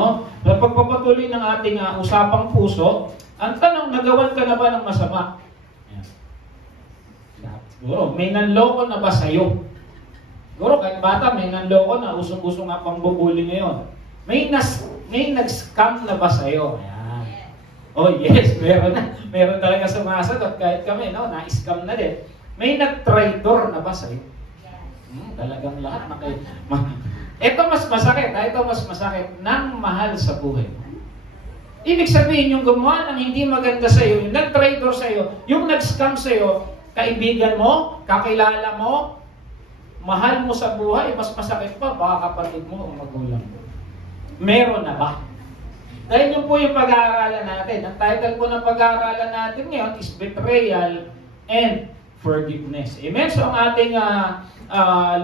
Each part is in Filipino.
no? Sa pagpapatuloy ng ating usapang puso, ang tanong, nagawan ka na ba ng masama? Yan. Siguro, may nanloko na ba sa'yo? Siguro, kahit bata, may nanloko na, usong-usong nga pang bubuli ngayon. May nag-scam na ba sa'yo? Ayan. Oh yes, meron talaga sumasagot, kahit kami, no? Na-scam na din. May nag-traitor na ba sa'yo? Talagang lahat ito mas masakit, ito mas masakit nang mahal sa buhay mo. Ibig sabihin, yung gumawa ng hindi maganda sa iyo, yung nag-traitor sa iyo, yung nag-scam sa iyo, kaibigan mo, kakilala mo, mahal mo sa buhay, mas masakit pa, baka kapatid mo o magulang mo. Meron na ba? Dahil yun po yung pag-aaralan natin. Ang title po ng pag-aaralan natin ngayon is Betrayal and Forgiveness. Amen? So ang ating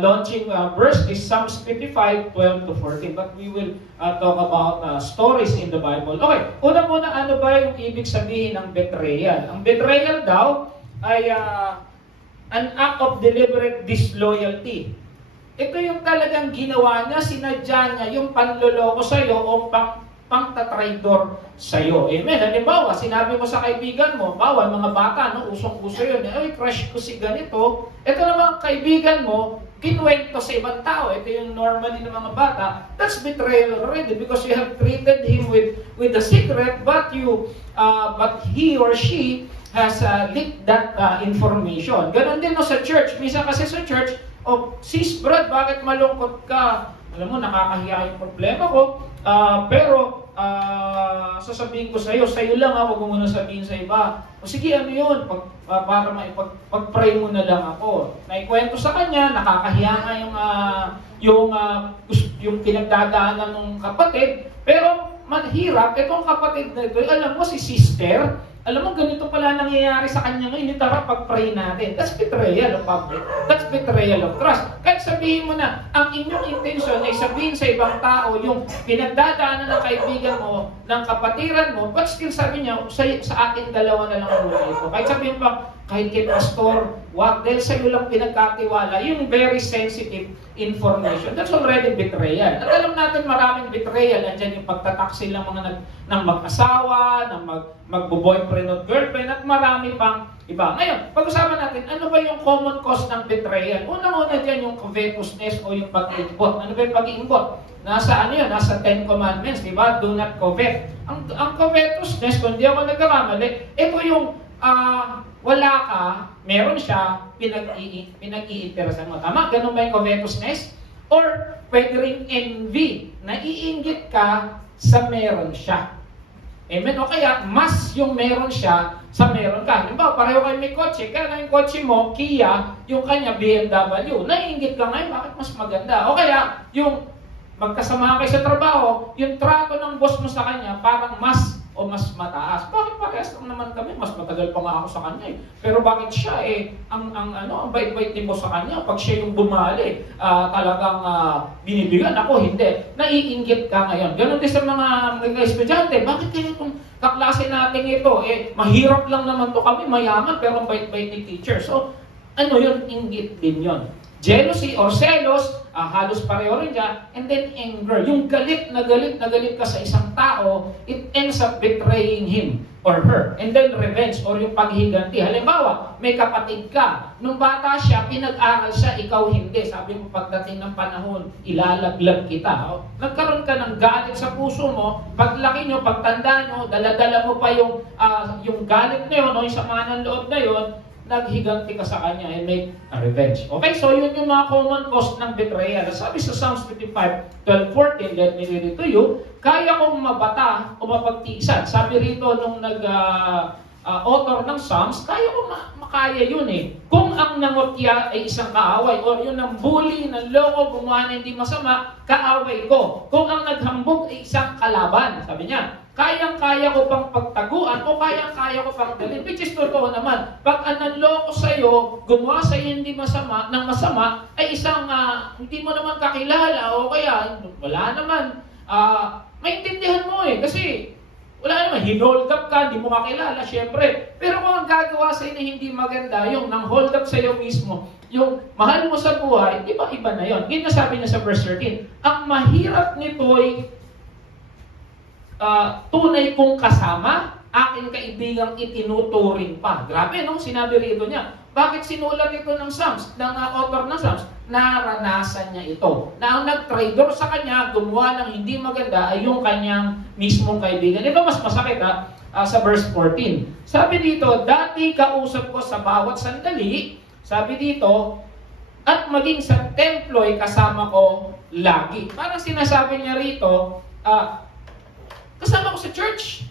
launching verse is Psalms 55, 12 to 14. But we will talk about stories in the Bible. Okay, una-muna, ano ba yung ibig sabihin ng betrayal? Ang betrayal daw ay an act of deliberate disloyalty. Ito yung talagang ginawa niya, sinadya niya yung panloloko sa'yo o pang-tatraidor sa'yo. Amen. Halimbawa, sinabi mo sa kaibigan mo, bawal mga bata, no, usong-uso yun, ay, crush ko si ganito. Ito naman, kaibigan mo, kinuwento sa ibang tao. Ito yung normally ng mga bata. That's betrayal already because you have treated him with a secret, but he or she has leaked that information. Ganon din no, sa church. Minsan kasi sa church, sis, Brad, bakit malungkot ka? Alam mo, nakakahiya yung problema ko. Pero sasabihin ko sa'yo lang huwag mo muna sabihin sa iba. O sige, ano yun? Para pag-pray mo na lang ako. Naikwento sa kanya, nakakahiya nga yung pinagdadaanan ng kapatid. Pero mahirap, itong kapatid na ito, alam mo si sister, alam mo, ganito pala nangyayari sa kanya ngayon, tara pag-pray natin. That's betrayal of public. That's betrayal of trust. Kahit sabihin mo na, ang inyong intention ay sabihin sa ibang tao yung pinagdadaanan ng kaibigan mo, ng kapatiran mo, but still sabi niya, sa ating dalawa na lang muna ito. Kahit sabihin pa, kahit kay pastor, wag, dahil sa'yo lang pinagkatiwala, yung very sensitive information. That's already betrayal. At alam natin maraming betrayal. Andiyan yung pagtataksil ng ng mag-asawa, ng magbo-boyfriend at girlfriend, at marami pang iba. Ngayon, pag-usapan natin, ano ba yung common cause ng betrayal? Unang-una dyan yung covetousness o yung pag-iimbot. Ano ba yung pag-iimbot? Nasa Nasa 10 Commandments, di ba? Do not covet. Ang covetousness, kung di ako nagkakamali, ito yung wala ka, meron siya, pinag-iinteresan mo. Tama? Ganun ba yung covetousness? Or pwede rin envy, naiinggit ka sa meron siya. Amen? O kaya, mas yung meron siya sa meron ka. Halimbawa, pareho kayo may kotse, kaya na yung kotse mo, Kia, yung kanya BMW. Naiinggit ka ngayon, bakit mas maganda? O kaya, yung magkasama kayo sa trabaho, yung trato ng boss mo sa kanya, parang mas mataas. Bakit parehas lang naman kami? Mas matagal pa nga ako sa kanya eh. Pero bakit siya ang bait-bait ni boss sa kanya? Pag siya yung bumali, talagang binibigyan ako, hindi. Naiinggit ka ngayon. Ganon din sa mga estudyante. Bakit kaya itong kaklase natin ito? Mahirap lang naman to kami, mayaman, pero bait-bait ni teacher. So, yun? Inggit din yun. Jealousy or selos, halos pareho rin dyan. And then anger. Yung galit na galit ka sa isang tao, it ends up betraying him or her. And then revenge or yung paghiganti. Halimbawa, may kapatid ka. Nung bata siya, pinag-aral siya, ikaw hindi. Sabi mo, pagdating ng panahon, ilalaglag kita. Nagkaroon ka ng galit sa puso mo. Paglaki nyo, pagtanda nyo, dala-dala mo pa yung galit na yun, yung sama ng loob na yun, naghiganti ka sa kanya and make a revenge. Okay, so yun yung mga common cause ng betrayal. Sabi sa Psalms 55, 12, 14, let me read it to you, kaya kong mabata o mapagtiisan. Sabi rito nung author ng Psalms, kaya ko makaya yun eh. Kung ang nangotya ay isang kaaway, o yun ang bully, ng loko, gumawa na hindi masama, kaaway ko. Kung ang naghambog ay isang kalaban, sabi niya, kayang-kaya ko pang pagtaguan o kayang-kaya ko pang dalhin. Which is totoo naman. Pag ang nanloko sa'yo, gumawa sa'yo hindi masama, ay isang hindi mo naman kakilala o kaya wala naman. Maintindihan mo eh. Kasi wala naman, hinold up ka, hindi mo kakilala, syempre. Pero kung ang gagawa sa'yo na hindi maganda, yung nang hold up sa'yo mismo, yung mahal mo sa buhay, di ba iba na yun? Ganyan sabi niya sa verse 13, ang mahirap nito'y tunay kong kasama, aking kaibigang itinuturing pa. Grabe, no? Sinabi rito niya. Bakit sinulat ito ng Psalms, ng author ng Psalms? Naranasan niya ito. Na ang nag-traitor sa kanya, gumawa ng hindi maganda, ay yung kanyang mismong kaibigan. Ito mas masakit, sa verse 14. Sabi dito, dati kausap ko sa bawat sandali, sabi dito, at maging sa templo'y kasama ko lagi. Parang sinasabi niya rito, kasama ko sa church.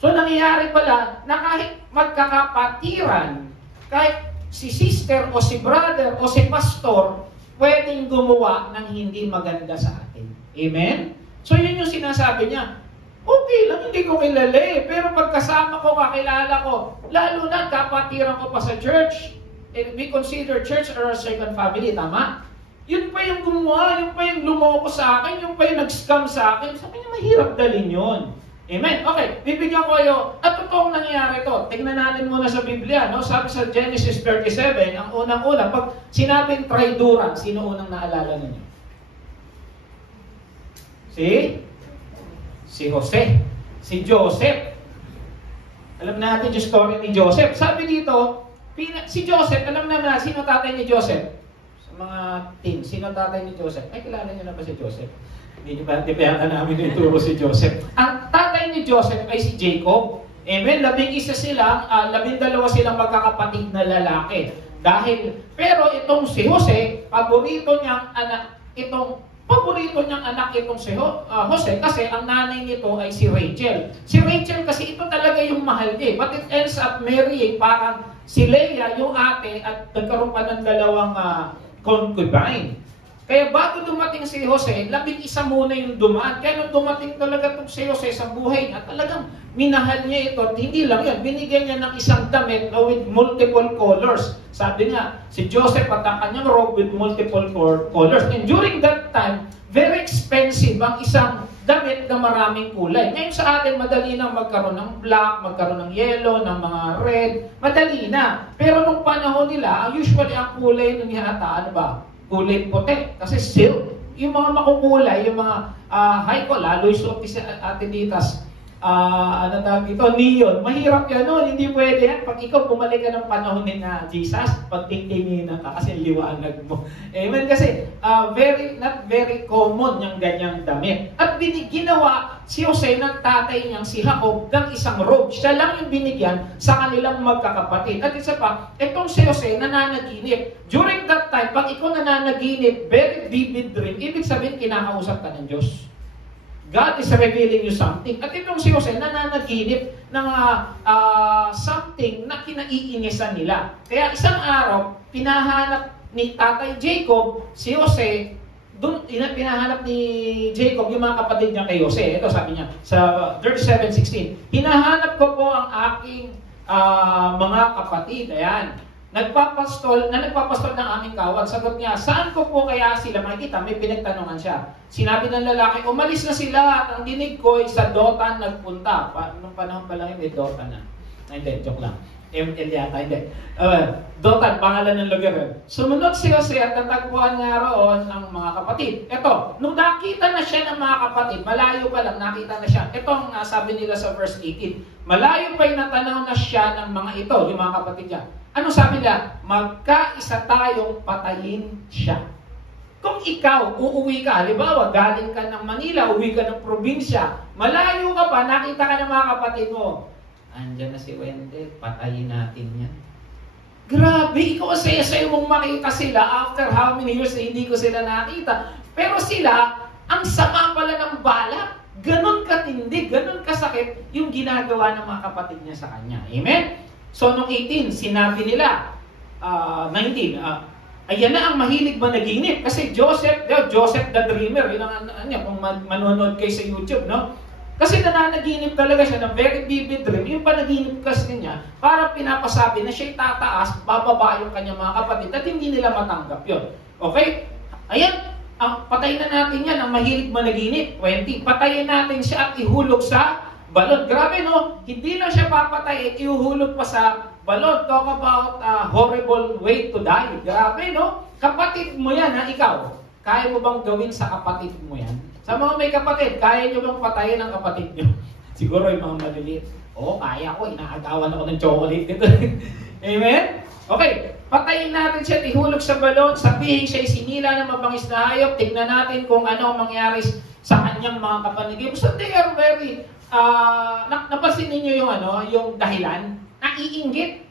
So nangyayari pala na kahit magkakapatiran, kahit si sister o si brother o si pastor, pwedeng gumawa ng hindi maganda sa atin. Amen? So yun yung sinasabi niya. Okay lang, hindi ko kilala eh. Pero pagkasama ko, kakilala ko, lalo na kapatiran ko pa sa church, we consider church our second family, tama? Yun pa yung gumawa, yun pa yung lumoko sa akin, yun pa yung nag-scam sa akin. Sabi niya, mahirap dalhin yun. Amen? Okay, bibigyan ko kayo. At totoong nangyari to. Tingnan natin muna sa Biblia. No? Sabi sa Genesis 37, ang unang-una, pag sinabing traiduran, sino unang naalala ninyo? Si Jose. Si Joseph. Alam natin yung story ni Joseph. Sabi dito, si Joseph, alam naman na, sino tatay ni Joseph? Sa mga teen, sino tatay ni Joseph? Ay, kilala niyo na ba si Joseph? Hindi pa yata namin ituro si Joseph. Ang tatay ni Joseph ay si Jacob. Amen? 11 silang, 12 silang magkakapatid na lalaki. Pero itong si Jose, paborito niyang anak itong si Jose kasi ang nanay nito ay si Rachel. Si Rachel kasi ito talaga yung mahal niya. But it ends up marrying parang si Leah, yung ate, at nagkaroon pa ng dalawang concubine. Kaya bago dumating si Jose, 11 muna yung dumaan. Kaya nung dumating talaga itong si Jose sa buhay niya, talagang minahal niya ito. At hindi lang yan, binigyan niya ng isang damit with multiple colors. Sabi nga, si Joseph at ang kanyang robe with multiple colors. And during that time, very expensive ang isang damit na maraming kulay. Ngayon sa atin, madali na magkaroon ng black, magkaroon ng yellow, ng mga red. Madali na. Pero nung panahon nila, usually ang kulay nun yata, ano ba? Kulay puti. Kasi silk. Yung mga makukulay, yung mga lalo yung suot si Ate Ditas, neon. Mahirap yan nun. Hindi pwede yan. Pag ikaw bumalik ka ng panahon ni na Jesus, pagtingtingin ka kasi liwanag mo. Amen. Kasi not very common yung ganyang damit. At ginawa si Jose ng tatay niyang si Jacob ng isang robe. Siya lang yung binigyan sa kanilang magkakapatid. At isa pa, itong si Jose nananaginip. During that time, pag ikaw nananaginip, very vivid dream, ibig sabihin kinakausap ka ng Diyos. God is revealing you something. At itong si Jose, nananaginip ng something na kinaiinisan nila. Kaya isang araw, pinahanap ni Tatay Jacob, si Jose, pinahanap ni Jacob yung mga kapatid niya kay Jose. Ito sabi niya, sa 37:16, hinahanap ko po ang aking mga kapatid. Ayan. Nagpapastol ng aming kawat. Sagot niya, saan ko po kaya sila makikita? May pinagtanungan siya. Sinabi ng lalaki, umalis na sila at ang dinig ko ay sa Dotan nagpunta. Nung panahon pa lang yun, may Dotan na. Hindi, joke lang. ML yata, hindi. Dotan, pangalan ng lugar. Sumunod si Jose at natagpuan nga roon ang mga kapatid. Ito, nung nakita na siya ng mga kapatid, malayo pa lang, nakita na siya. Ito ang sabi nila sa verse 18. Malayo pa'y natanaw na siya ng mga ito, yung mga kapatid niya. Ano sabi niya? Magkaisa tayong patayin siya. Kung ikaw, uuwi ka, halimbawa, galing ka ng Manila, uwi ka ng probinsya, malayo ka pa, nakita ka ng mga kapatid mo, andyan na si Wendell, patayin natin yan. Grabe, ikaw saya-saya mong makita sila after how many years na hindi ko sila nakita. Pero sila, ang sama pala ng balak. Ganon katindi, ganon kasakit yung ginagawa ng mga kapatid niya sa kanya. Amen? So, noong 18, sinabi nila, 19, ayan na ang mahilig managinip. Kasi Joseph the Dreamer, yun ang kung manonood kayo sa YouTube, no? Kasi nananaginip talaga siya ng very vivid dream. Yung panaginip kasi niya, parang pinapasabi na siya'y tataas, bababa yung kanyang mga kapatid at hindi nila matanggap yun. Okay? Ayan, patayin na natin yan, ang mahilig managinip. 20, patayin natin siya at ihulog sa balon. Grabe, no? Hindi na siya papatay, iuhulog pa sa balon. Talk about a horrible way to die. Grabe, no? Kapatid mo yan, ha? Ikaw. Kaya mo bang gawin sa kapatid mo yan? Sa mga may kapatid, kaya nyo bang patayin ang kapatid nyo? Siguro yung mga maliliit. Oo, kaya ko. Inaagawan ako ng chocolate dito. Amen? Okay, patayin natin siya, ihulog sa balon, sabihin siya'y sinila ng mabangis na hayop, tignan natin kung ano ang mangyari sa kanyang mga kapanigib. So they are very, napansin ninyo yung, yung dahilan? Naiinggit.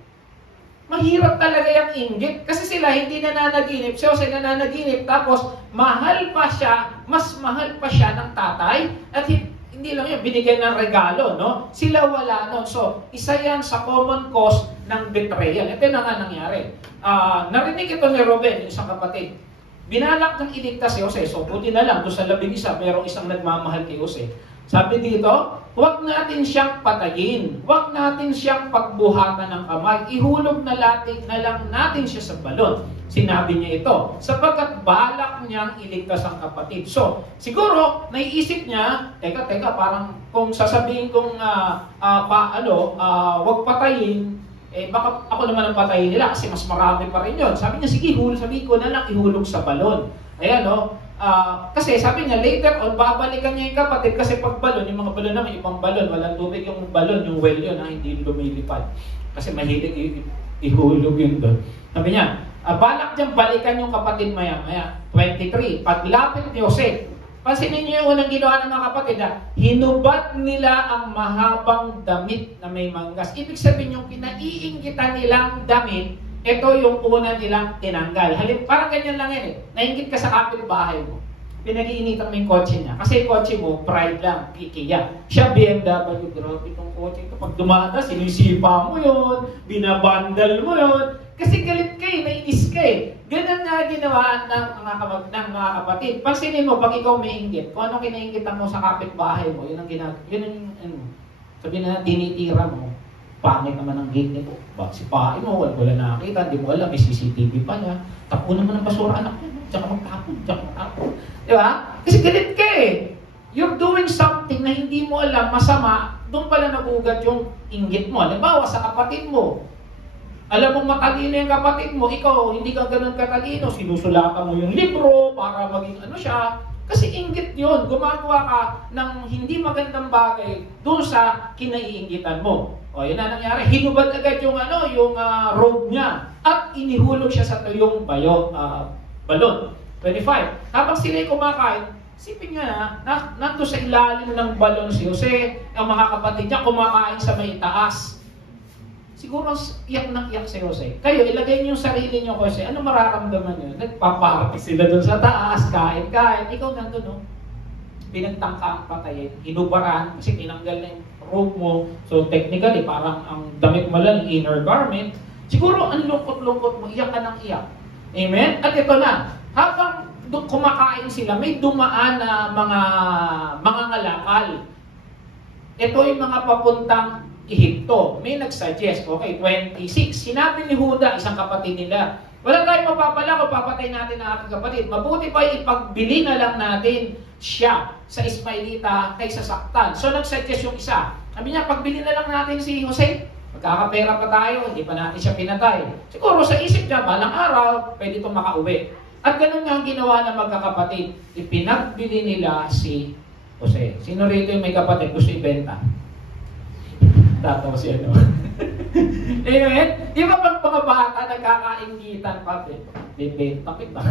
Mahirap talaga yung inggit kasi sila hindi nananaginip, siya nananaginip, tapos mahal pa siya, mas mahal pa siya ng tatay, at hindi lang yun, binigyan ng regalo, no? Sila wala, no? So, isa yan sa common cause ng betrayal. Ito na nga nangyari. Narinig ito ni Ruben, yung isang kapatid. Binalak ng iligtas si Jose. So, buti na lang, doon sa 11, merong isang nagmamahal kay Jose. Sabi dito, huwag natin siyang patayin. Huwag natin siyang pagbuhatan ng kamay. Ihulog na lang natin siya sa balon. Sinabi niya ito, sapagkat balak niyang iligtas ang kapatid. So, siguro, naiisip niya, teka, parang kung sasabihin kong huwag patayin, baka ako naman ang patayin nila kasi mas marami pa rin yun. Sabi niya, sige, sabihin ko na lang ihulog sa balon. Ayan, no? Kasi sabi niya, later on, babalikan niya yung kapatid kasi pag balon, yung mga balon naman, ibang balon, walang tubig yung balon, yung well yun, hindi lumilipad. Kasi mahilig ihulog yun doon. Sabi niya, balak niyang balikan yung kapatid maya-maya. 23, paglapit ni Jose, pansinin niyo yung unang ginawa ng mga kapatid, hinubad nila ang mahabang damit na may manggas. Ibig sabihin yung pinaiinggitan nilang damit, ito yung una nilang tinanggal. Parang ganyan lang yan eh. Nainggit ka sa kapitbahay mo. Pinag-iinitan mo yung kotse niya. Kasi yung kotse mo, pride lang, Kia. Siya BMW, grabe itong kotse ito. Pag dumada, sinisipa mo yun, binabandal mo yun. Kasi galit ka eh, nainis ka eh. Ganun nga ginawa ng mga kapatid. Pansinin mo, pag ikaw may inggit, kung ano kinainggitan mo sa kapitbahay mo, yun ang sabihin na tinitira mo. Pangit naman ang gate nito. Sipain mo, wala nakakita, hindi mo alam, may CCTV pa niya. Tapo naman ang basura anak niya. Diyan ka magtapon. Di ba? Kasi galit ka eh. You're doing something na hindi mo alam, masama, doon pala nagugat yung inggit mo. Halimbawa, sa kapatid mo. Alam mo matalino yung kapatid mo, ikaw hindi ka ganun katalino, sinusulatan mo yung libro para maging siya. Kasi inggit yun, gumagawa ka ng hindi magandang bagay doon sa kinaiinggitan mo. O, yun na nangyari. Hinubad agad yung robe niya at inihulog siya sa tuyong balon. 25. Habang sila'y kumakain, sipin niya nandun sa ilalim ng balon si Jose, ang mga kapatid niya kumakain sa may taas. Siguro iyak na iyak si Jose. Kayo, ilagay niyo yung sarili niyo, Jose. Ano mararamdaman niyo? Nagpaparty sila doon sa taas, kain. Ikaw nandun, no? Pinagtangka ang patayin, hinubaran, kasi tinanggal na yung robe mo. So technically, parang ang damit mo lang, inner garment. Siguro, ang lungkot-lungkot mo, iyak ka ng iyak. Amen? At ito na, habang kumakain sila, may dumaan na mga ngalakal. Ito yung mga papuntang Ehipto. May nagsuggest, okay, 26. Sinabi ni Huda, isang kapatid nila, wala tayong mapapala kung papatay natin ang ating kapatid. Mabuti pa ipagbili na lang natin siya sa Ismailita kaysa saktan. So nagsuggest yung isa. Sabi niya, pagbili na lang natin si Jose. Magkakapera pa tayo, hindi pa natin siya pinatay. Siguro sa isip niya, balang araw, pwede itong makauwi. At ganun nga ang ginawa ng magkakapatid. Ipinagbili nila si Jose. Sino rito yung may kapatid gusto ibenta? Tatawa si Amen? Di ba pag mga bata nagkakaingitan pa, bibenta kita.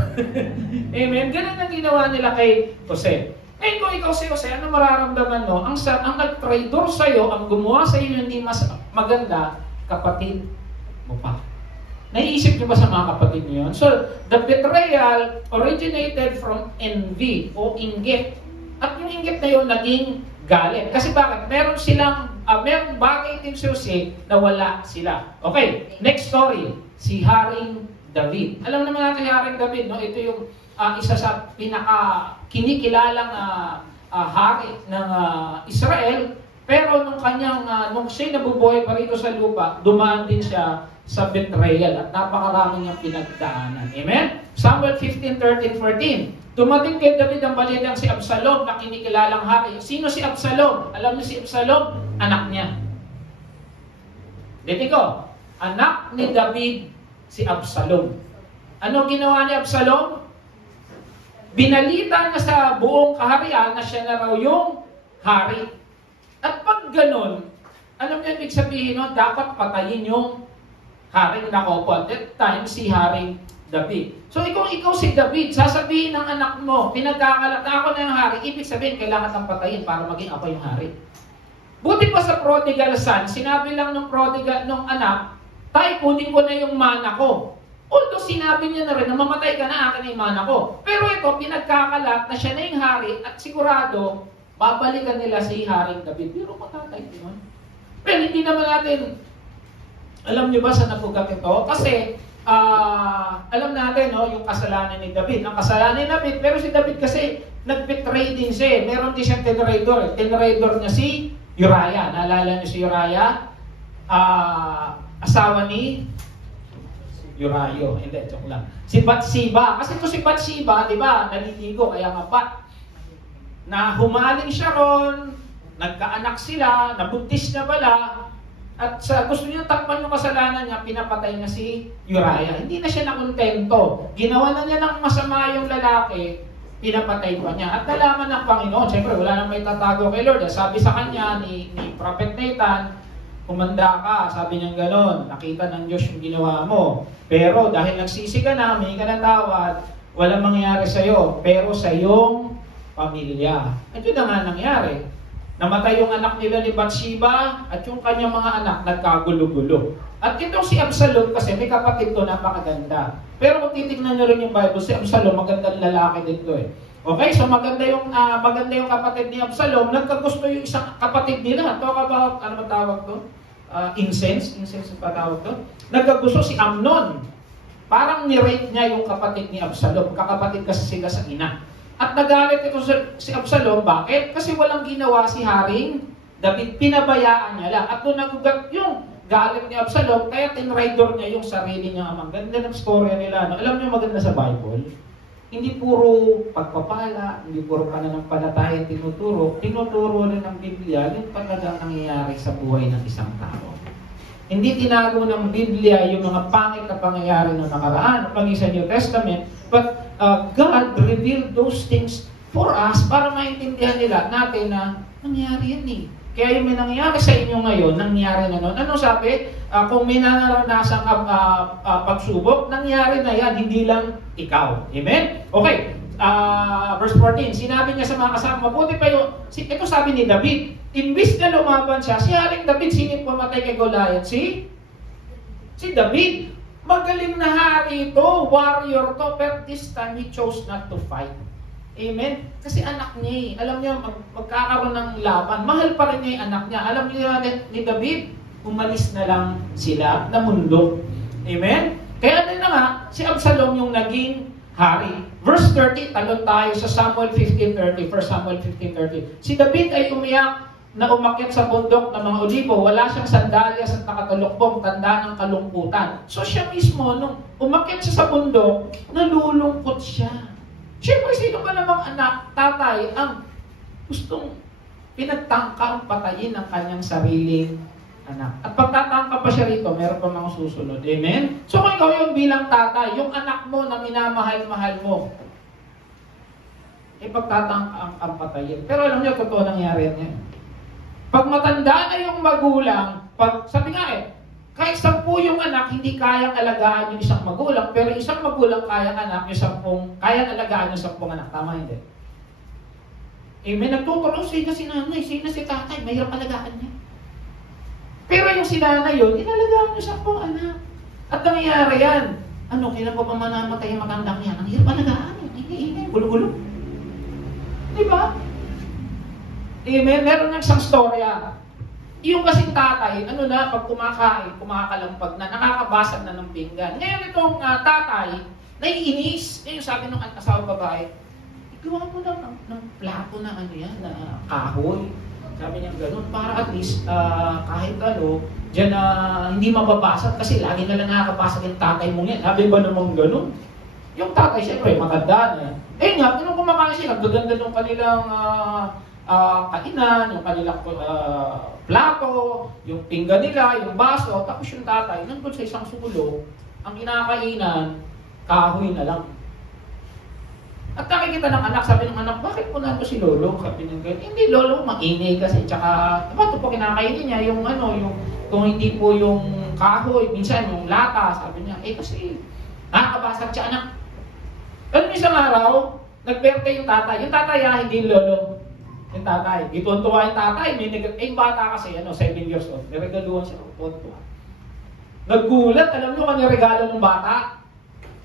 Amen? Ganun ang ginawa nila kay Jose. Ngayon kung ikaw si Jose, ano mararamdaman mo? Ang nag-traidor sa'yo, ang gumawa sa'yo hindi mas maganda, kapatid mo pa. Naiisip niyo ba sa mga kapatid niyo yun? So, the betrayal originated from envy o inggit. At yung inggit na yun naging galit. Kasi bakit? Merong bagay din si Jose na wala sila. Okay, next story. Si Haring David. Alam naman natin si Haring David, no? Ito yung isa sa pinaka-kinikilalang hari ng Israel. Pero nung siya'y nabubuhay pa rito sa lupa, dumaan din siya sa betrayal at napakarami niyang pinagdaanan. Amen? Samuel 15:13-14. Dumating kay David ang balitang si Absalom na kinikilalang hari. Sino si Absalom? Alam niyo si Absalom? Anak niya. Dito ko, anak ni David si Absalom. Ano ginawa ni Absalom? Binalita niya sa buong kaharian na siya na raw yung hari. At pag ganun, alam niyo ibig sabihin nun, dapat patayin yung haring nakopo. At that time, si Haring David. So, ikaw si David, sasabihin ng anak mo, pinagkakalat na ako na yung hari, ibig sabihin, kailangan kang patayin para maging ako yung hari. Buti pa sa prodigal son, sinabi lang ng prodigal, nung anak, tay, kunin ko na yung mana ko. Although sinabi niya na rin na mamatay ka na, akin na yung mana ko. Pero ito, pinagkakalat na siya na yung hari at sigurado, babalikan nila si Haring David. Pero matatay din. Pero hindi naman natin, alam niyo ba sa napugat ito? Kasi, alam natin, no, yung kasalanan ni David. Ang kasalanan ni David, pero si David kasi, nag-betray din siya. Meron din siyang tinraidor. Tinraidor niya si Uriah. Naalala niyo si Uriah? Asawa ni Uriah. Hindi, joke lang. Si Bathsheba. Kasi ito si Bathsheba, di ba? Naliligo, kaya nga ba? Na humaling siya ron, nagkaanak sila, nabuntis na pala, at gusto niya takpan yung kasalanan niya, pinapatay na si Uriah. Hindi na siya nakontento. Ginawa na niya ng masama yung lalaki, pinapatay pa niya. At nalaman ng Panginoon, siyempre wala nang may tatago kay Lord. Sabi sa kanya ni Prophet Nathan, kumanda ka, sabi niya gano'n, nakita ng Diyos yung ginawa mo. Pero dahil nagsisi ka na, may ka ng tawad, walang mangyayari sa'yo, pero sa iyong pamilya. At yun na nga nangyari. Namatay yung anak nila ni Bathsheba at yung kanyang mga anak nagkagulo-gulo. At itong si Absalom kasi may kapatid to napakaganda. Pero kung titignan nyo rin yung Bible, si Absalom magandang lalaki din to eh. Okay, so maganda yung kapatid ni Absalom. Nagkagusto yung isang kapatid nila. Talk about, ano ba tawag to? Incense pa tawag to. Nagkagusto si Amnon. Parang ni-rape niya yung kapatid ni Absalom. Kakapatid kasi sila sa ina. At nagalit ito si Absalom. Bakit? Kasi walang ginawa si Haring David. Pinabayaan niya lang. At doon nagugat yung galit ni Absalom, kaya tinraidor niya yung sarili niya amang. Ganda ng story nila. No? Alam niyo maganda sa Bible? Hindi puro pagpapala, hindi puro pananampalataya tinuturo. Tinuturo rin ng Biblia yung talagang nangyayari sa buhay ng isang tao. Hindi tinago ng Biblia yung mga pangit na pangyayari ng nakaraan, pag sa New Testament, but God revealed those things for us para maintindihan natin na nangyari yan eh. Kaya yung may nangyari sa inyo ngayon, nangyari na noon. Ano sabi? Kung may naranasan pagsubok, nangyari na yan, hindi lang ikaw. Amen? Okay. Verse 14, sinabi niya sa mga kasama, mabuti pa yun. Ito sabi ni David, imbis na lumaban siya, si Haring David, sino pumatay kay Goliath? Si David. Magaling na hari ito, warrior to, pero this time he chose not to fight. Amen? Kasi anak niya eh. Alam niyo, magkakaroon ng laban. Mahal pa rin niya yung anak niya. Alam niyo ni David, umalis na lang sila na mundo. Amen? Kaya na nga, si Absalom yung naging hari. Verse 30, talon tayo sa Samuel 15:30, 1 Samuel 15:30. Si David ay umiyak na umakyat sa bundok ng mga olibo. Wala siyang sandalyas at nakatalukbong, tanda ng kalungkutan. So siya mismo, nung umakyat siya sa bundok, nalulungkot siya. Siyempre, sino ba namang anak, tatay, ang gustong pinagtangkang patayin ang kanyang sariling anak. At pagtatangka pa siya rito, meron pa mga susunod. Amen? So kung ikaw yung bilang tatay, yung anak mo na minamahal-mahal mo, pagtatangka ang patayin. Pero alam niyo, totoo nangyari yan. Pag matanda na yung magulang, sabi nga kahit 10 yung anak, hindi kayang alagaan yung isang magulang, pero isang magulang kayang alagaan yung 10 anak. Tama hindi? Amen? Nagtuturo, sino si nanay, sino si tatay, mahirap alagaan niya. Pero yung si nanay yun, inalagaan yung 10 anak. At nangyayari yan. Ano, kailan pa ba manamatay yung matandang yan? Ang hirap alagaan yun. Hindi, gulo-gulo. Diba? Amen? Meron ng isang storya. Yung kasing tatay, pag kumakalampag na, nakakabasag na ng pinggan. Ngayon itong tatay, naiinis. Ngayon sabi ng asawang babae, igawa mo lang ng plato na kahoy. Sabi niya gano'n, para at least kahit dyan hindi mababasag kasi lagi na lang nakakabasag yung tatay mong yan. Sabi ba namang gano'n? Yung tatay, siyempre, matanda na. Nung kumakain sila, gaganda ng kanilang kainan, yung kanilang plato, yung pinggan nila, yung baso, tapos yung tatay, nandun sa isang sulo, ang kinakainan, kahoy na lang. At nakikita ng anak, sabi ng anak, bakit po nato si Lolo? Sabi ng ganyan, hindi Lolo, maingay kasi. Tsaka, diba ito po kinakainin niya, yung ano, yung, kung hindi po yung kahoy, minsan yung lata, sabi niya, kasi, nakakabasag siya anak. Pero isang araw, nag-birthday yung tatay. Yung tatay, hindi yung Lolo. Yung tatay. Ituwan-tuwa yung tatay. Yung bata kasi, 7 years old. Niregaluhan siya. Tuwan-tuwa. Naggulat, alam niyo kung ano regalo ng bata?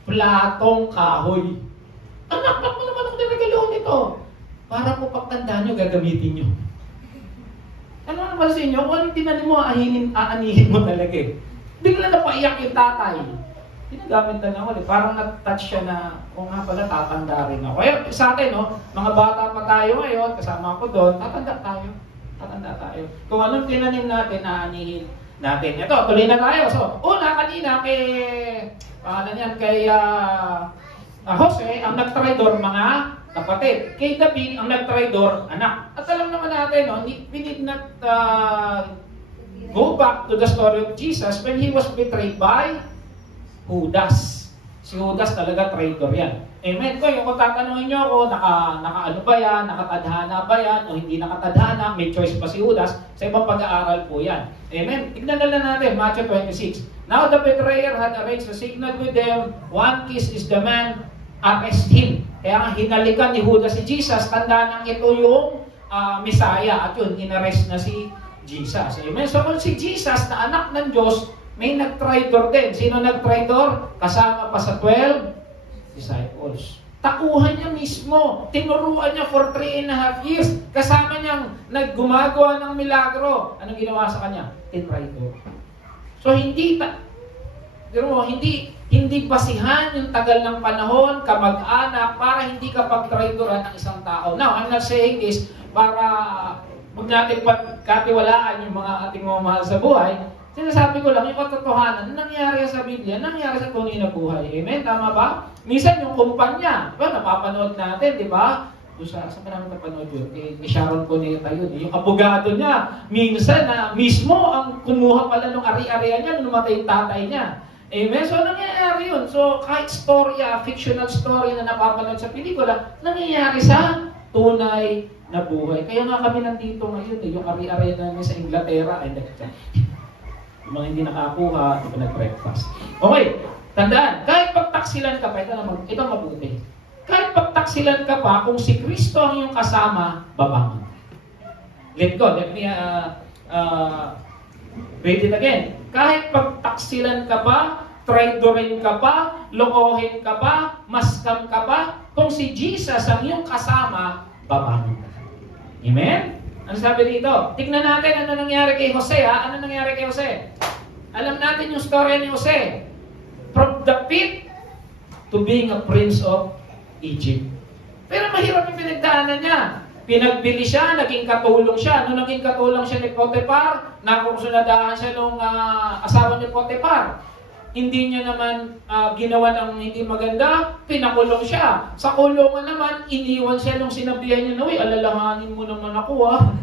Platong kahoy. Anak, ba't mo naman ako niregaluhan nito? Para po pagtandaan nyo, gagamitin nyo. Ano naman sa inyo? Kung anong tinanin mo, aanihin mo talaga eh. Bigla na paiyak yung tatay. Ginagamit na lang ulit. Parang nat-touch siya na, nga pala, tatanda rin ako. Kaya sa atin, mga bata pa tayo ngayon, kasama ko doon, tatanda tayo. Tatanda tayo. Kung anong tinanim natin, aanihin natin. Ito, tuloy na tayo. So, una, kanina, kay Jose, ang nag-traidor, mga kapatid. Kay David, ang nag-traidor, anak. At alam naman natin, we did not go back to the story of Jesus when he was betrayed by Judas. Si Judas talaga traitor yan. Amen. Kung tatanungin nyo ako, naka-ano ba yan, nakatadhana ba yan, o hindi nakatadhana, may choice pa si Judas, sa ibang pag-aaral po yan. Amen. Tignan na lang natin, Matthew 26. Now the betrayer had arranged a signal with them, one kiss is the man, arrest him. Kaya hinalikan ni Judas si Jesus, tandaan ng ito yung Messiah, at yun, inarrest na si Jesus. Amen. So kung si Jesus na anak ng Diyos, may nag-traidor din. Sino nag-traidor? Kasama pa sa 12 disciples. Takuhan niya mismo. Tinuruan niya for 3.5 years. Kasama niyang naggumagawa ng milagro. Anong ginawa sa kanya? Tinraidor. So hindi basihan yung tagal ng panahon, kamag-anak, para hindi ka pag-traidoran ng isang tao. Now, I'm not saying this para huwag natin pagkatiwalaan yung mga ating mamahal sa buhay. Sinasabi ko lang, yung katotohanan na nangyari sa Biblia, nangyari sa tunay na buhay. Amen? Tama ba? Minsan yung kumpanya, napapanood natin, di ba? Saan pa namin napanood yun? Ni Sharon Cuneta yun. Yung abogado niya, minsan na mismo ang kumuha pala ng ari-arian niya nung namatay yung tatay niya. Amen? So, nangyayari yun. So, kahit storya, fictional story na napapanood sa pelikula, nangyayari sa tunay na buhay. Kaya nga kami nandito ngayon, yung ari-arian namin sa Inglaterra, yung mga hindi nakakuha, ito nag-breakfast. Okay, tandaan, kahit pagtaksilan ka pa, ito mabuti. Kahit pagtaksilan ka pa, kung si Kristo ang iyong kasama, babangon. Let me read it again. Kahit pagtaksilan ka pa, traidorin ka pa, lokohin ka pa, maskam ka pa, kung si Jesus ang iyong kasama, babangon. Amen? Ano sabi dito? Tignan natin ano nangyari kay Jose, ha? Ano nangyari kay Jose? Alam natin yung story ni Jose. From the pit to being a prince of Egypt. Pero mahirap yung pinagdaanan niya. Pinagbili siya, naging katulong siya. Nung naging katulong siya ni Potiphar, nakusunadahan siya nung asawa ni Potiphar. Hindi niya naman ginawa ng hindi maganda, pinakulong siya. Sa kulungan naman, iniwan siya nung sinabihan niya, "Uy, alalahanin mo naman ako, ha."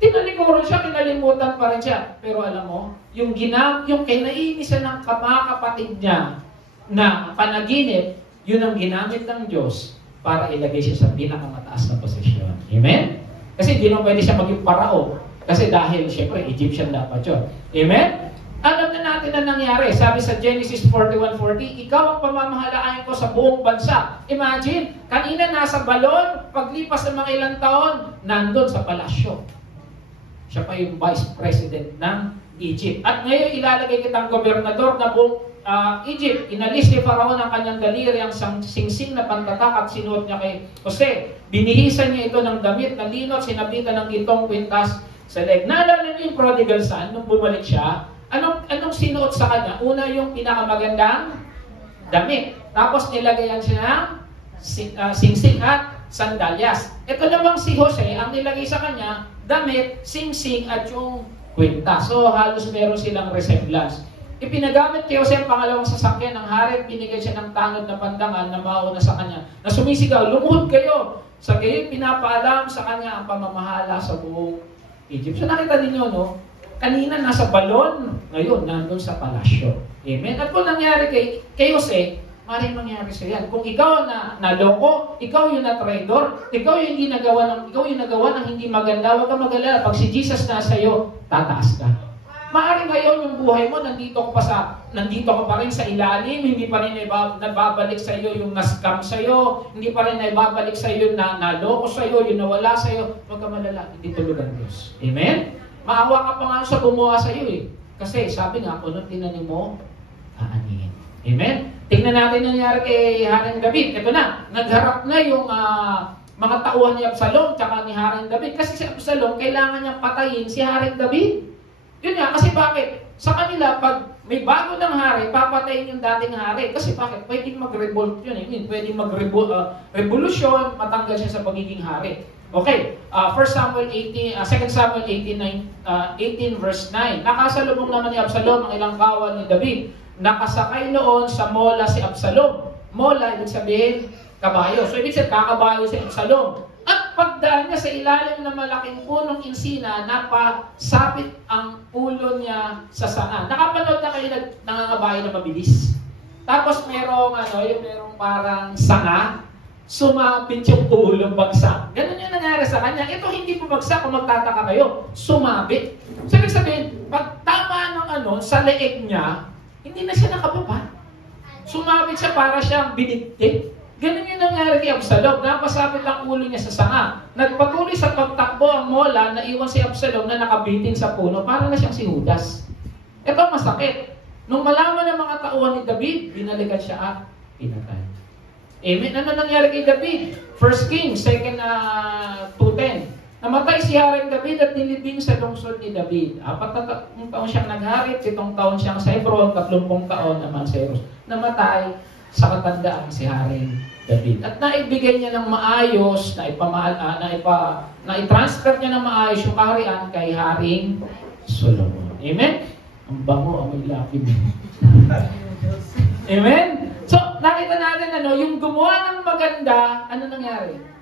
Tinalikuran siya, kinalimutan pa rin siya. Pero alam mo, yung kinainisan ng mga kapatid niya na panaginip, yun ang ginamit ng Diyos para ilagay siya sa pinakamataas na posisyon. Amen? Kasi hindi naman pwede siya maging parao. Kasi dahil, syempre, Egyptian dapat yun. Amen? Alam na natin na nangyari. Sabi sa Genesis 41:40, ikaw ang pamamahalaan ko sa buong bansa. Imagine, kanina nasa balon, paglipas ng mga ilang taon, nandun sa palasyo. Siya pa yung vice president ng Egypt. At ngayon, ilalagay kitang gobernador na buong Egypt. Inalis ni Pharaoh ng kanyang daliri ang singsing na pantatak at sinuot niya kay Jose. Binihisan niya ito ng damit na lino at sinabitan ng gintong kwintas sa leg. Naalala niyo yung prodigal son, nung bumalik siya, anong sinuot sa kanya? Una yung pinakamagandang damit. Tapos nilagayan siya ng singsing at sandalyas. Ito namang si Jose, ang nilagay sa kanya, damit, singsing at yung kwintas. So halos meron silang resemblance. Ipinagamit kay Jose ang pangalawang sasakyan ng hari at binigay siya ng tanod na pandangan na mauna sa kanya. Na sumisigaw, lumuhod kayo! Sa gayon, pinapaalam sa kanya ang pamamahala sa buong Egypt. So nakita ninyo, no? Kanina nasa balon, ngayon nandun sa palasyo. Amen? At kung nangyari kay Jose, maaaring mangyari sa yan. Kung ikaw na naloko, ikaw yung na-traidor, ikaw yung nagawa ng hindi maganda, huwag ka mag-alala. Pag si Jesus nasa iyo, tataas ka. Maaaring ngayon yung buhay mo, nandito ka pa rin sa ilalim, hindi pa rin nababalik sa iyo yung na-scam sa iyo, hindi pa rin nababalik sa iyo na naloko sa iyo, yung nawala sa iyo. Huwag ka malala, hindi tulog ang Diyos. Amen? Maawa ka pa nga sa gumawa sa iyo eh. Kasi sabi nga, kung tinanim mo, aanihin. Amen? Tingnan natin nangyari kay Haring David. Ito na, nagharap na yung mga tauhan ni Absalom tsaka ni Haring David. Kasi si Absalom, kailangan niyang patayin si Haring David. Yun nga, kasi bakit? Sa kanila, pag may bago ng hari, papatayin yung dating hari. Kasi bakit? Pwedeng mag-revolt yun. Pwedeng mag-revolution, matanggal siya sa pagiging hari. Okay, 2 Samuel 18 verse 9. Nakasalubong naman ni Absalom ang ilang kawal ni David. Nakasakay noon sa mola si Absalom. Mola, ibig sabihin, kabayo. So, ibig sabihin, kakabayo si Absalom. At pagdaan niya sa ilalim ng malaking punong insina, napasapit ang ulo niya sa sanga. Nakapanood na kayo nangangabayo na mabilis. Tapos merong parang sanga, sumapit yung ulo, bagsak. Ganun yung nangyari sa kanya. Ito hindi bumagsak kung magtataka kayo. Sumabit. So, ibig sabihin, pag tama ng sa leeg niya, hindi na siya nakababa. Sumabit siya para siyang binigtit. Ganun yung nangyari kay Absalom. Napasapit ang ulo niya sa sanga. Nagpatuloy sa pagtakbo ang mola, naiwan si Absalom na nakabitin sa puno. Para na siyang si Judas. Ito masakit. Nung malaman ng mga tauhan ni David, binalikan siya at pinatay. Amen. Ano nangyari kay David? 1 Kings, 2:10. Namatay si Haring David at nilibing sa lungsod ni David. 4 taon siyang naghari, 7 taon siyang sa Hebron, 30 taon naman sa Jerusalem. Namatay sa katandaan si Haring David. At naibigay niya ng maayos, na-transfer niya ng maayos yung kaharian kay Haring Solomon. Amen? Ang bango, amoy lapid. Amen? So, nakita natin, yung gumawa ng maganda, ano nangyari?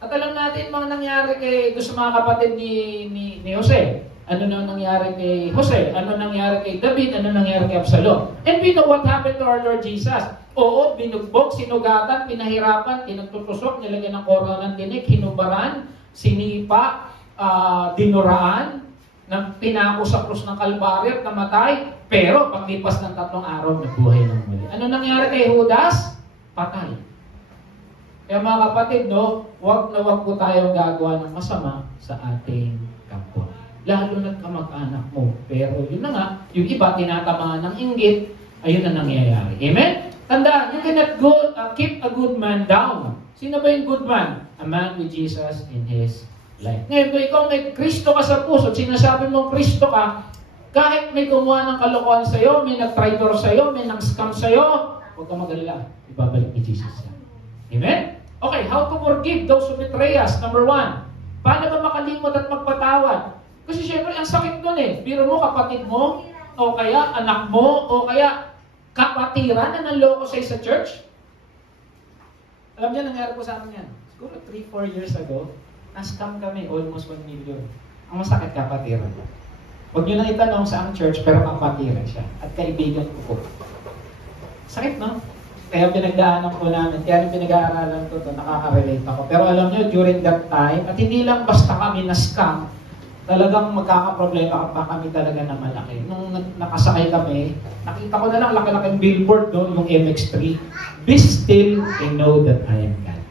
At alam natin mga nangyari doon sa mga kapatid ni Jose. Ano na nangyari kay Jose? Ano nangyari kay David? Ano nangyari kay Absalom? And we know what happened to our Lord Jesus. Oo, binugbog, sinugatan, pinahirapan, tinagtutusok, nilagyan ng korona ng tinik, hinubaran, sinipa, dinuraan, pinako sa krus ng Kalbaryo at namatay. Pero paglipas ng 3 araw, nagbuhay ng muli. Ano nangyari kay Judas? Patay. Kaya mga kapatid, wag na wag po tayong gagawa ng masama sa ating kapwa. Lalo na't kamag-anak mo. Pero yun na nga, yung iba tinatamaan ng inggit, ayun na nangyayari. Amen? Tandaan, you cannot keep a good man down. Sino ba yung good man? A man with Jesus in his life. Ngayon, kung ikaw may Kristo ka sa puso, sinasabi mong Kristo ka, kahit may gumawa ng kalokohan sa'yo, may nag-traitor sa'yo, may nang-scam sa'yo, huwag kang mag-alala. Ibabalik ni Jesus yan. Amen? Okay, how to forgive those who betray us? Number 1, paano ba makalimot at magpatawad? Kasi syempre, ang sakit nun eh. Biro mo, kapatid mo, o kaya anak mo, o kaya kapatiran na nanloko sa'yo sa church. Alam niyo, nangyari po sa amin yan. Siguro 3-4 years ago, na-scam kami, almost 1 million. Ang masakit, kapatiran. Huwag niyo nang itanong sa ang church, pero kapatiran siya. At kaibigan ko po. Sakit, no? Kaya pinagdaanan ko namin, kaya pinag-aaralan ko ito, nakaka-relate ako. Pero alam niyo, during that time, at hindi lang basta kami na-scam, talagang magkakaproblema pa kami talaga na malaki. Nung nakasakay kami, nakita ko na lang laki-laking billboard, yung MX3. Be still and know that I am God.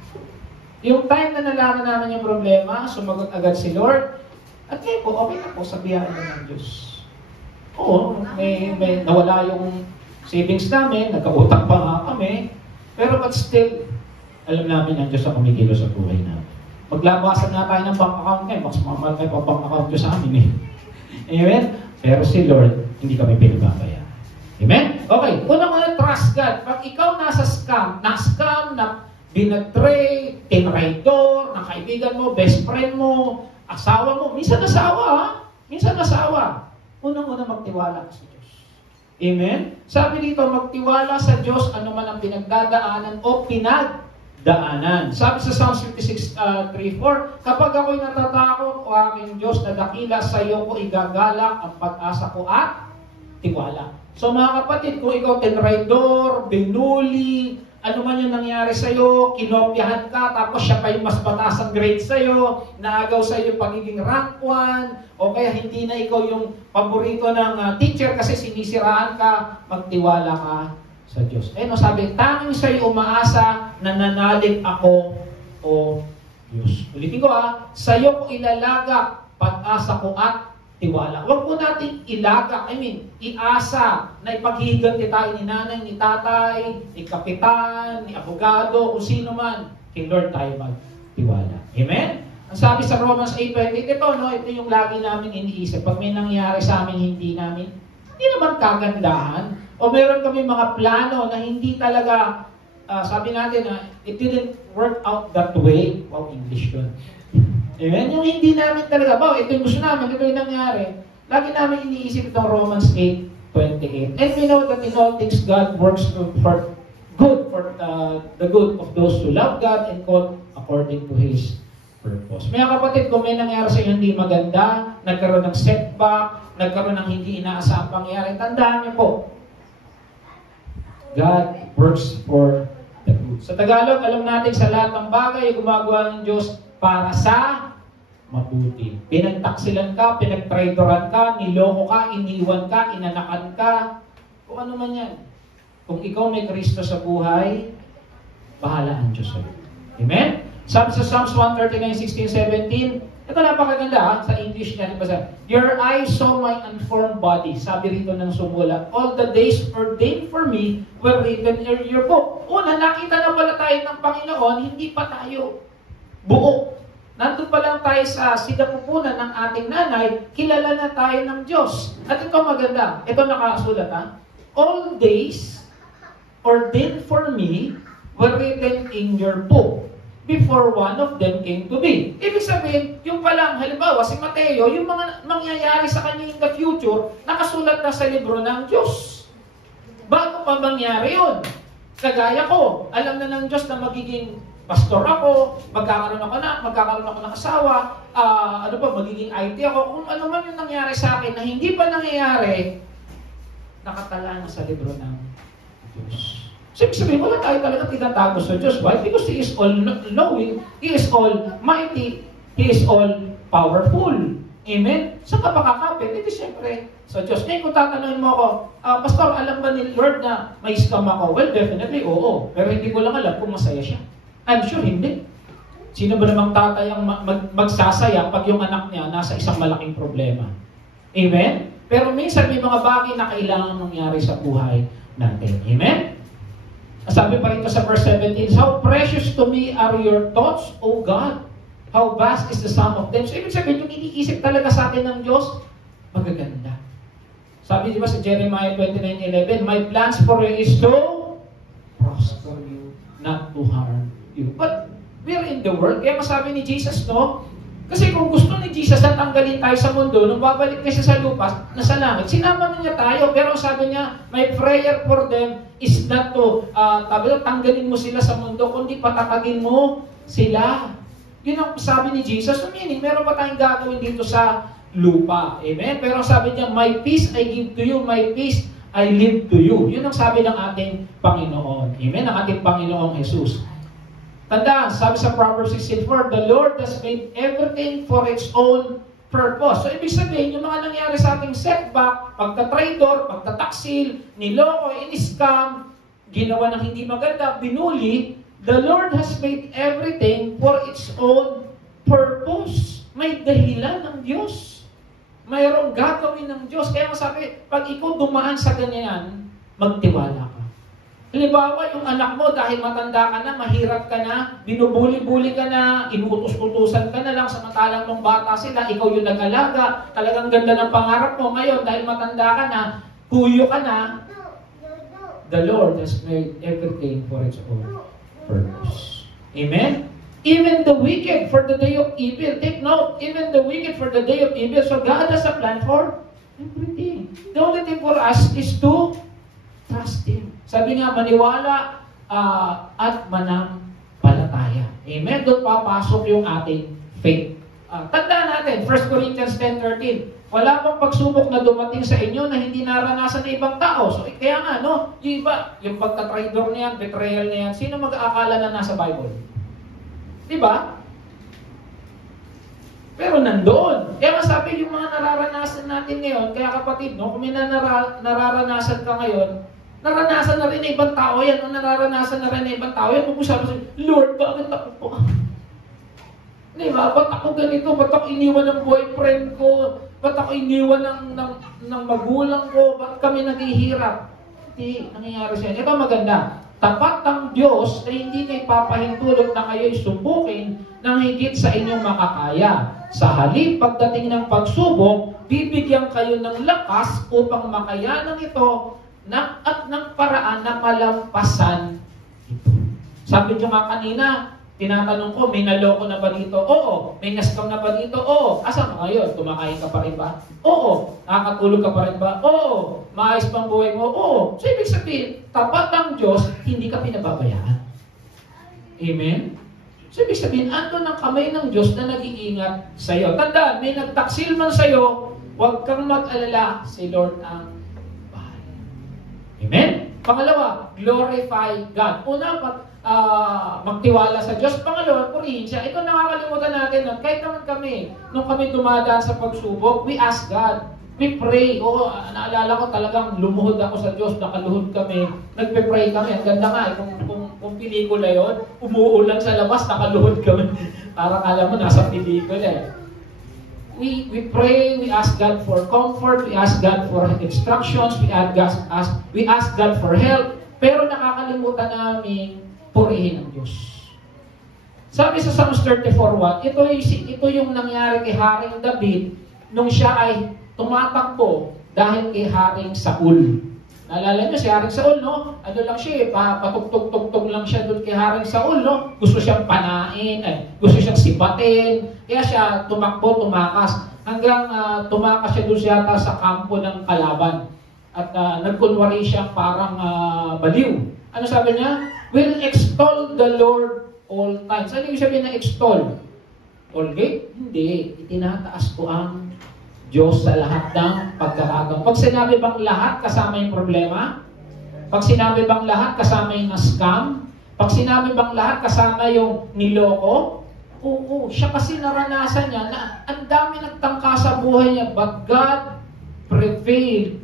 Yung time na nalaman namin yung problema, sumagot agad si Lord, at kaya po, okay na po, sabihan ng Diyos. Oo, may nawala yung savings namin, nagkautang pa nga kami, pero but still, alam namin ang Diyos ang kumikilos sa buhay namin. Maglabasan nga tayo ng bank account ngayon, mas mamahal kayo pa bank account sa amin eh. Amen? Pero si Lord, hindi kami pinagbabayan. Amen? Okay, unang-una, trust God. Pag ikaw nasa scam, na binatray, tinraidor, ng kaibigan mo, best friend mo, asawa mo, minsan asawa ha? Minsan asawa. Unang-una, magtiwala ka sa Diyos. Amen? Sabi dito, magtiwala sa Diyos ano man ang pinagdadaanan o pinagdaanan. Sabi sa Psalms 56:3-4, kapag ako'y natatakot o aking Diyos na dakila, sa iyo ko igagalak ang pag-asa ko at tiwala. So mga kapatid, kung ikaw tinraidor, binuli, ano man yung nangyari sa'yo, kinopyahan ka, tapos siya pa yung mas mataas ang grade sa'yo, naagaw sa'yo yung pagiging rank 1, o kaya hindi na ikaw yung paborito ng teacher kasi sinisiraan ka, magtiwala ka sa Diyos. Eh no, sabi, tanging sa'yo umaasa, nananalig ako, o Diyos. Ulitin ko sa'yo ko ilalaga, pag-asa ko at tiwala. Huwag po natin ilaga, iasa na ipaghihiganti tayo ni nanay, ni tatay, ni kapitan, ni abogado, kung sino man. Kay Lord tayo magtiwala. Amen? Ang sabi sa Romans 8:20, ito yung lagi namin iniisip. Pag may nangyari sa amin, hindi naman kagandahan. O meron kami mga plano na hindi talaga, sabi natin it didn't work out that way. Wow, English yun. Amen? Yung hindi namin talaga, ito yung gusto namin, ito yung nangyari. Lagi namin iniisip itong Romans 8:28. And we know that in all things God works for good, for the good of those who love God and called according to His purpose. Mga kapatid, kung may nangyari sa inyo hindi maganda, nagkaroon ng setback, nagkaroon ng hindi inaasahang pangyayari, tandaan niyo po, God works for the good. Sa Tagalog, alam natin sa lahat ng bagay, gumagawa ng Diyos para sa mabuti. Pinagtaksilan ka, pinagtraidoran ka, niloko ka, iniwan ka, inanakan ka, kung ano man yan. Kung ikaw may Kristo sa buhay, bahala ang Diyos sa'yo. Amen? Sabi sa Psalms 139:16-17, ito napakaganda sa English niya. Your eyes saw my unformed body. Sabi rito ng sumulat, all the days ordained for me were written in your book. Una, nakita na pala tayo ng Panginoon, hindi pa tayo buo. Nandun pa lang tayo sa sidapupunan ng ating nanay, kilala na tayo ng Diyos. At ito maganda, ito nakasulat all days ordained for me were written in your book before one of them came to be. Ibig sabihin, yung palang, halimbawa, si Mateo, yung mga mangyayari sa kanya in the future, nakasulat na sa libro ng Diyos. Bago pa mangyari yun? Kagaya ko, alam na ng Diyos na magiging pastor ako, magkakaroon ako ng asawa, magiging IT ako, kung ano man yung nangyari sa akin na hindi pa nangyayari, nakatala na sa libro ng Diyos. So, ibig sabihin, wala tayo talaga tinatago sa Diyos. Why? Because He is all-knowing, He is all-mighty, He is all-powerful. Amen? Saan ka makakapit? Hindi siyempre sa Diyos. Ngayon kung tatanungin mo ako, Pastor, alam ba ni Lord na may scam ako? Well, definitely, oo. Pero hindi ko lang alam kung masaya siya. I'm sure hindi. Sino ba namang tatay ang magsasaya pag yung anak niya nasa isang malaking problema? Amen? Pero minsan may mga bagay na kailangan mangyari sa buhay natin. Amen? Sabi pa rito sa verse 17, how precious to me are your thoughts, O God. How vast is the sum of them. So, ibig sabihin, yung iniisip talaga sa atin ng Diyos, magaganda. Sabi di ba sa Jeremiah 29:11, my plans for you is to prosper you, not to harm you. But, we're in the world. Kaya masabi ni Jesus, no? Kasi kung gusto ni Jesus na tanggalin tayo sa mundo, nung babalik na siya sa lupa, nasa langit, sinama na niya tayo. Pero sabi niya, my prayer for them is not to, tanggalin mo sila sa mundo, kundi patatagin mo sila. Yun ang sabi ni Jesus. So meaning, meron pa tayong gagawin dito sa lupa. Amen? Pero sabi niya, my peace I give to you, my peace I live to you. Yun ang sabi ng ating Panginoon. Amen? Ang ating Panginoong Jesus. Tandaan, sabi sa Proverbs 16:4, the Lord has made everything for its own purpose. So, ibig sabihin, yung mga nangyari sa ating setback, pagka-traidor, pagtataksil, niloko, in-scam, ginawa ng hindi maganda, binuli, the Lord has made everything for its own purpose. May dahilan ng Diyos. Mayroong gagawin ng Diyos. Kaya masabi, pag ikaw dumaan sa ganyan, magtiwala ka. Halimbawa, yung anak mo dahil matanda ka na, mahirap ka na, binubuli-buli ka na, inuutos-utusan ka na lang, samantalang nung bata sila, ikaw yung nag-alaga, talagang ganda ng pangarap mo. Ngayon, dahil matanda ka na, kuyo ka na, the Lord has made everything for its own purpose. Amen? Even the wicked for the day of evil. Take note, even the wicked for the day of evil. So God has a plan for everything. The only thing for us is to trust Him. Sabi nga, maniwala at manampalataya. Amen? Doon papasok yung ating faith. Tandaan natin, 1 Corinthians 10:13, wala bang pagsubok na dumating sa inyo na hindi naranasan ng ibang tao? So, kaya nga, no, yung iba, yung pagka-traitor niyan, betrayal niyan, sino mag-aakala na nasa Bible? Diba? Pero nandoon. Kaya masabi yung mga nararanasan natin ngayon, kaya kapatid, no, kung may nararanasan ka ngayon, naranasan na rin ng ibang tao yan, o nararanasan na rin ng ibang tao yan, mag-usapan sa Lord, bakit ako po? Diba? Ba't ako ganito? Ba't ako iniwan ng boyfriend ko? Ba't ako iniwan ng magulang ko? Ba't kami naghihirap? Hindi, nangyayari siya. Ito maganda. Tapat ang Diyos na hindi na ipapahintulot na kayo'y subukin ng higit sa inyong makakaya. Sa halip pagdating ng pagsubok, bibigyan kayo ng lakas upang makayanan ito at ng paraan na malampasan ito. Sabi nyo nga kanina, tinatanong ko, may naloko na ba dito? Oo. May naskam na ba dito? Oo. Asa mo ngayon? Kumakain ka pa rin ba? Oo. Nakakatulog ka pa rin ba? Oo. Maayos pang buhay mo? Oo. So, ibig sabihin, tapat ang Diyos, hindi ka pinababayaan. Amen? So, ibig sabihin, andun ang kamay ng Diyos na nag-iingat sa'yo. Tandaan, may nagtaksil man sa'yo, huwag kang mag-alala, si Lord ang bahala. Amen? Pangalawa, glorify God. Una, magtiwala sa Diyos. Pangalawa, purihin siya. Ito nakakalimutan natin nun. Kahit naman kami, nung kami dumadaan sa pagsubok, we ask God. We pray. Oo, naalala ko talagang lumuhod ako sa Diyos. Nakaluhod kami. Nagpe-pray kami. Ang ganda nga. Kung pelikula yun, umuulan sa labas, nakaluhod kami. Parang alam mo, nasa pelikula eh. We pray, we ask God for comfort, we ask God for instructions, we ask God for help, pero nakakalimutan namin purihin ang Diyos. Sabi sa Psalms 34:1, ito yung nangyari kay Haring David nung siya ay tumatakbo dahil kay Haring Saul. Naalala niyo si Haring Saul, no? Ano lang siya, patugtog-tugtog lang siya doon kay Haring Saul, no? Gusto siyang panain, gusto siyang sipatin. Kaya siya tumakbo, tumakas. Hanggang tumakas siya doon siya sa kampo ng kalaban. At nagkunwari siyang parang baliw. Ano sabi niya? Will extol the Lord all times. Ano yung sabihin na extol? Colgate? Hindi. Itinataas ko ang Diyos sa lahat ng pagkakataon. Pag sinabi bang lahat, kasama yung problema? Pag sinabi bang lahat, kasama yung na-scam? Pag sinabi bang lahat, kasama yung niloko? Oo, siya kasi naranasan niya na ang dami nagtangka sa buhay niya, but God prevailed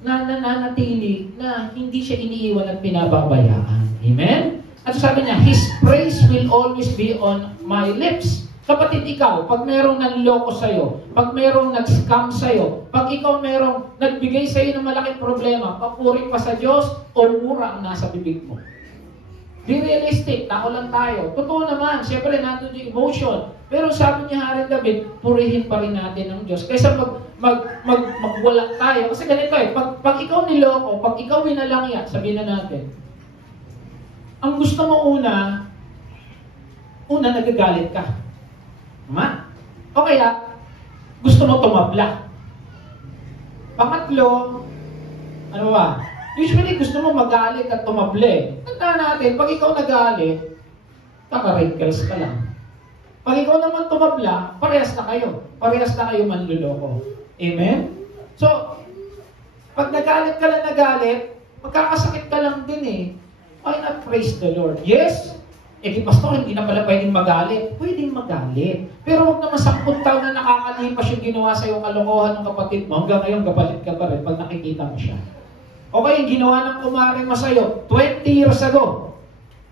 na nananatili na hindi siya iniiwan at pinababayaan. Amen? At sabi niya, His praise will always be on my lips. Kapatid, ikaw, pag merong nanloko sa'yo, pag merong nag-scam sa'yo, pag ikaw merong nagbigay sa'yo ng malaking problema, papuri pa sa Diyos o mura ang nasa bibig mo. Be realistic, tao lang tayo. Totoo naman, siyempre nandun yung emotion. Pero sabi niya Haring David, purihin pa rin natin ang Diyos. Kaysa magwala tayo. Kasi ganito pag ikaw niloko, pag ikaw winalangya, sabihin na natin, ang gusto mo una nagagalit ka. Tama? O kaya, gusto mo tumabla. Pangatlo, ano ba? Usually gusto mo magalit at tumable. Tandaan natin, pag ikaw nagalit, kaka-wrinkles ka lang. Pag ikaw naman tumabla, parehas na kayo. Parehas na kayo manluloko. Amen? So, pag nagalit ka lang nagalit, magkakasakit ka lang din eh. Why not praise the Lord? Yes, di pastor, hindi na pala pwedeng magalit. Pwedeng magalit. Pero huwag naman 10 taon na nakakalipas yung ginawa sa yung kalokohan ng kapatid mo. Hanggang ngayon, gabalit ka pa rin pag nakikita mo siya. Okay, yung ginawa ng kumaring mo sa'yo, 20 years ago.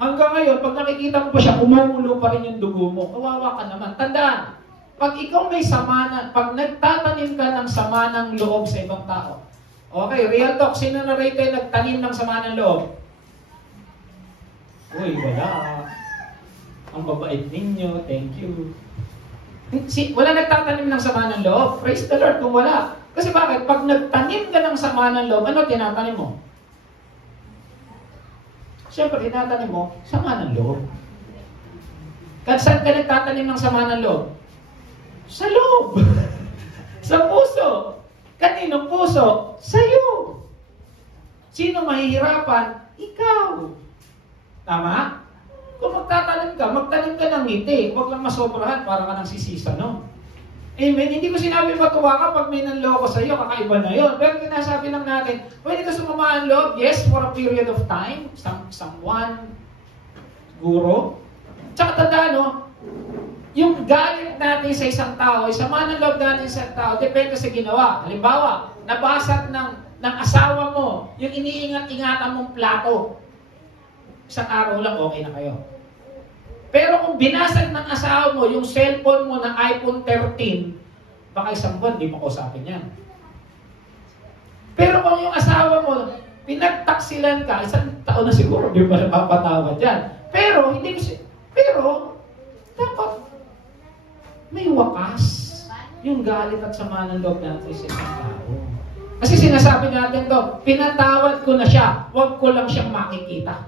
Hanggang ngayon, pag nakikita mo pa siya, umuulo pa rin yung dugo mo. Kawawa ka naman. Tandaan, pag ikaw may sama pag nagtatanim ka ng sama ng loob sa ibang tao. Okay, real talk, sino na rin kayo nagtanim ng sama ng loob? Uy, wala. Ang babait ninyo. Thank you. Wala nagtatanim ng sama ng loob. Praise the Lord kung wala. Kasi bakit? Pag nagtanim ka ng sama ng loob, ano tinatanim mo? Siyempre, tinatanim mo, sama ng loob. Saan ka nagtatanim ng sama ng loob? Sa loob. Sa puso. Kaninong puso? Sa'yo. Sino mahihirapan? Ikaw. Tama? Kung magtanim ka ng ngiti. Huwag lang masobrahan para ka ng sisisa, no? Amen? Hindi ko sinabi matuwa ka pag may nanloko sa iyo, kakaiba na yun. Pero sinasabi lang natin, pwede ka sumama ang loob, yes, for a period of time, someone, siguro. Tsaka tandaan, no? Yung galit natin sa isang tao, sama ng loob natin sa isang tao, depende sa ginawa. Halimbawa, nabasag ng asawa mo, yung iniingat-ingatan mong plato. Isang araw lang, okay na kayo. Pero kung binasag ng asawa mo yung cellphone mo na iPhone 13, baka isang buwan, di mo kausapin yan. Pero kung yung asawa mo, pinagtaksilan ka, isang taon na siguro, di mo napapatawad yan. Pero, dapat may wakas yung galit at sama ng loob natin sa isang tao. Kasi sinasabi natin to, pinatawad ko na siya, huwag ko lang siyang makikita.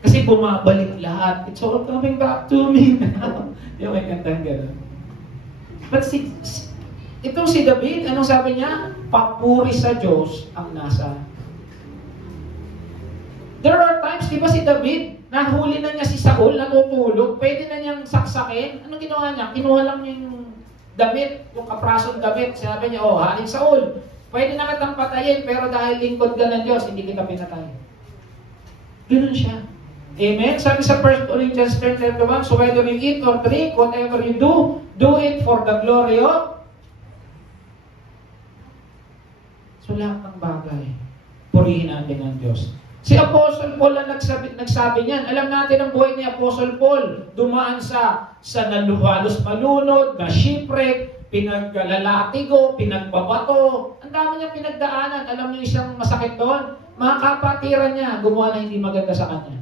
Kasi bumabalik lahat. It's all coming back to me now. Yung may kantang gano'n. But itong si David, anong sabi niya? Papuri sa Diyos ang nasa. There are times, di ba si David, nahuli na niya si Saul, natutulog, pwede na niyang saksakin. Anong ginawa niya? Kinuha lang niya yung damit, yung kaprasong damit. Sabi niya, Haring Saul, pwede na kitang patayin, pero dahil lingkod ka ng Diyos, hindi kita pinatay. Ganun siya. Amen? Sabi sa 1 Corinthians 10:1, so whether you eat or drink, whatever you do it for the glory of. So lahat ng bagay, purihin natin ang Diyos. Si Apostle Paul ang nagsabi niyan. Alam natin ang buhay ni Apostle Paul. Dumaan sa halos malunod, na shipwreck, pinaglalatigo, pinagbabato. Ang dami niyang pinagdaanan. Alam niyo isang masakit doon? Mga kapatiran niya, gumawa na hindi maganda sa kanya.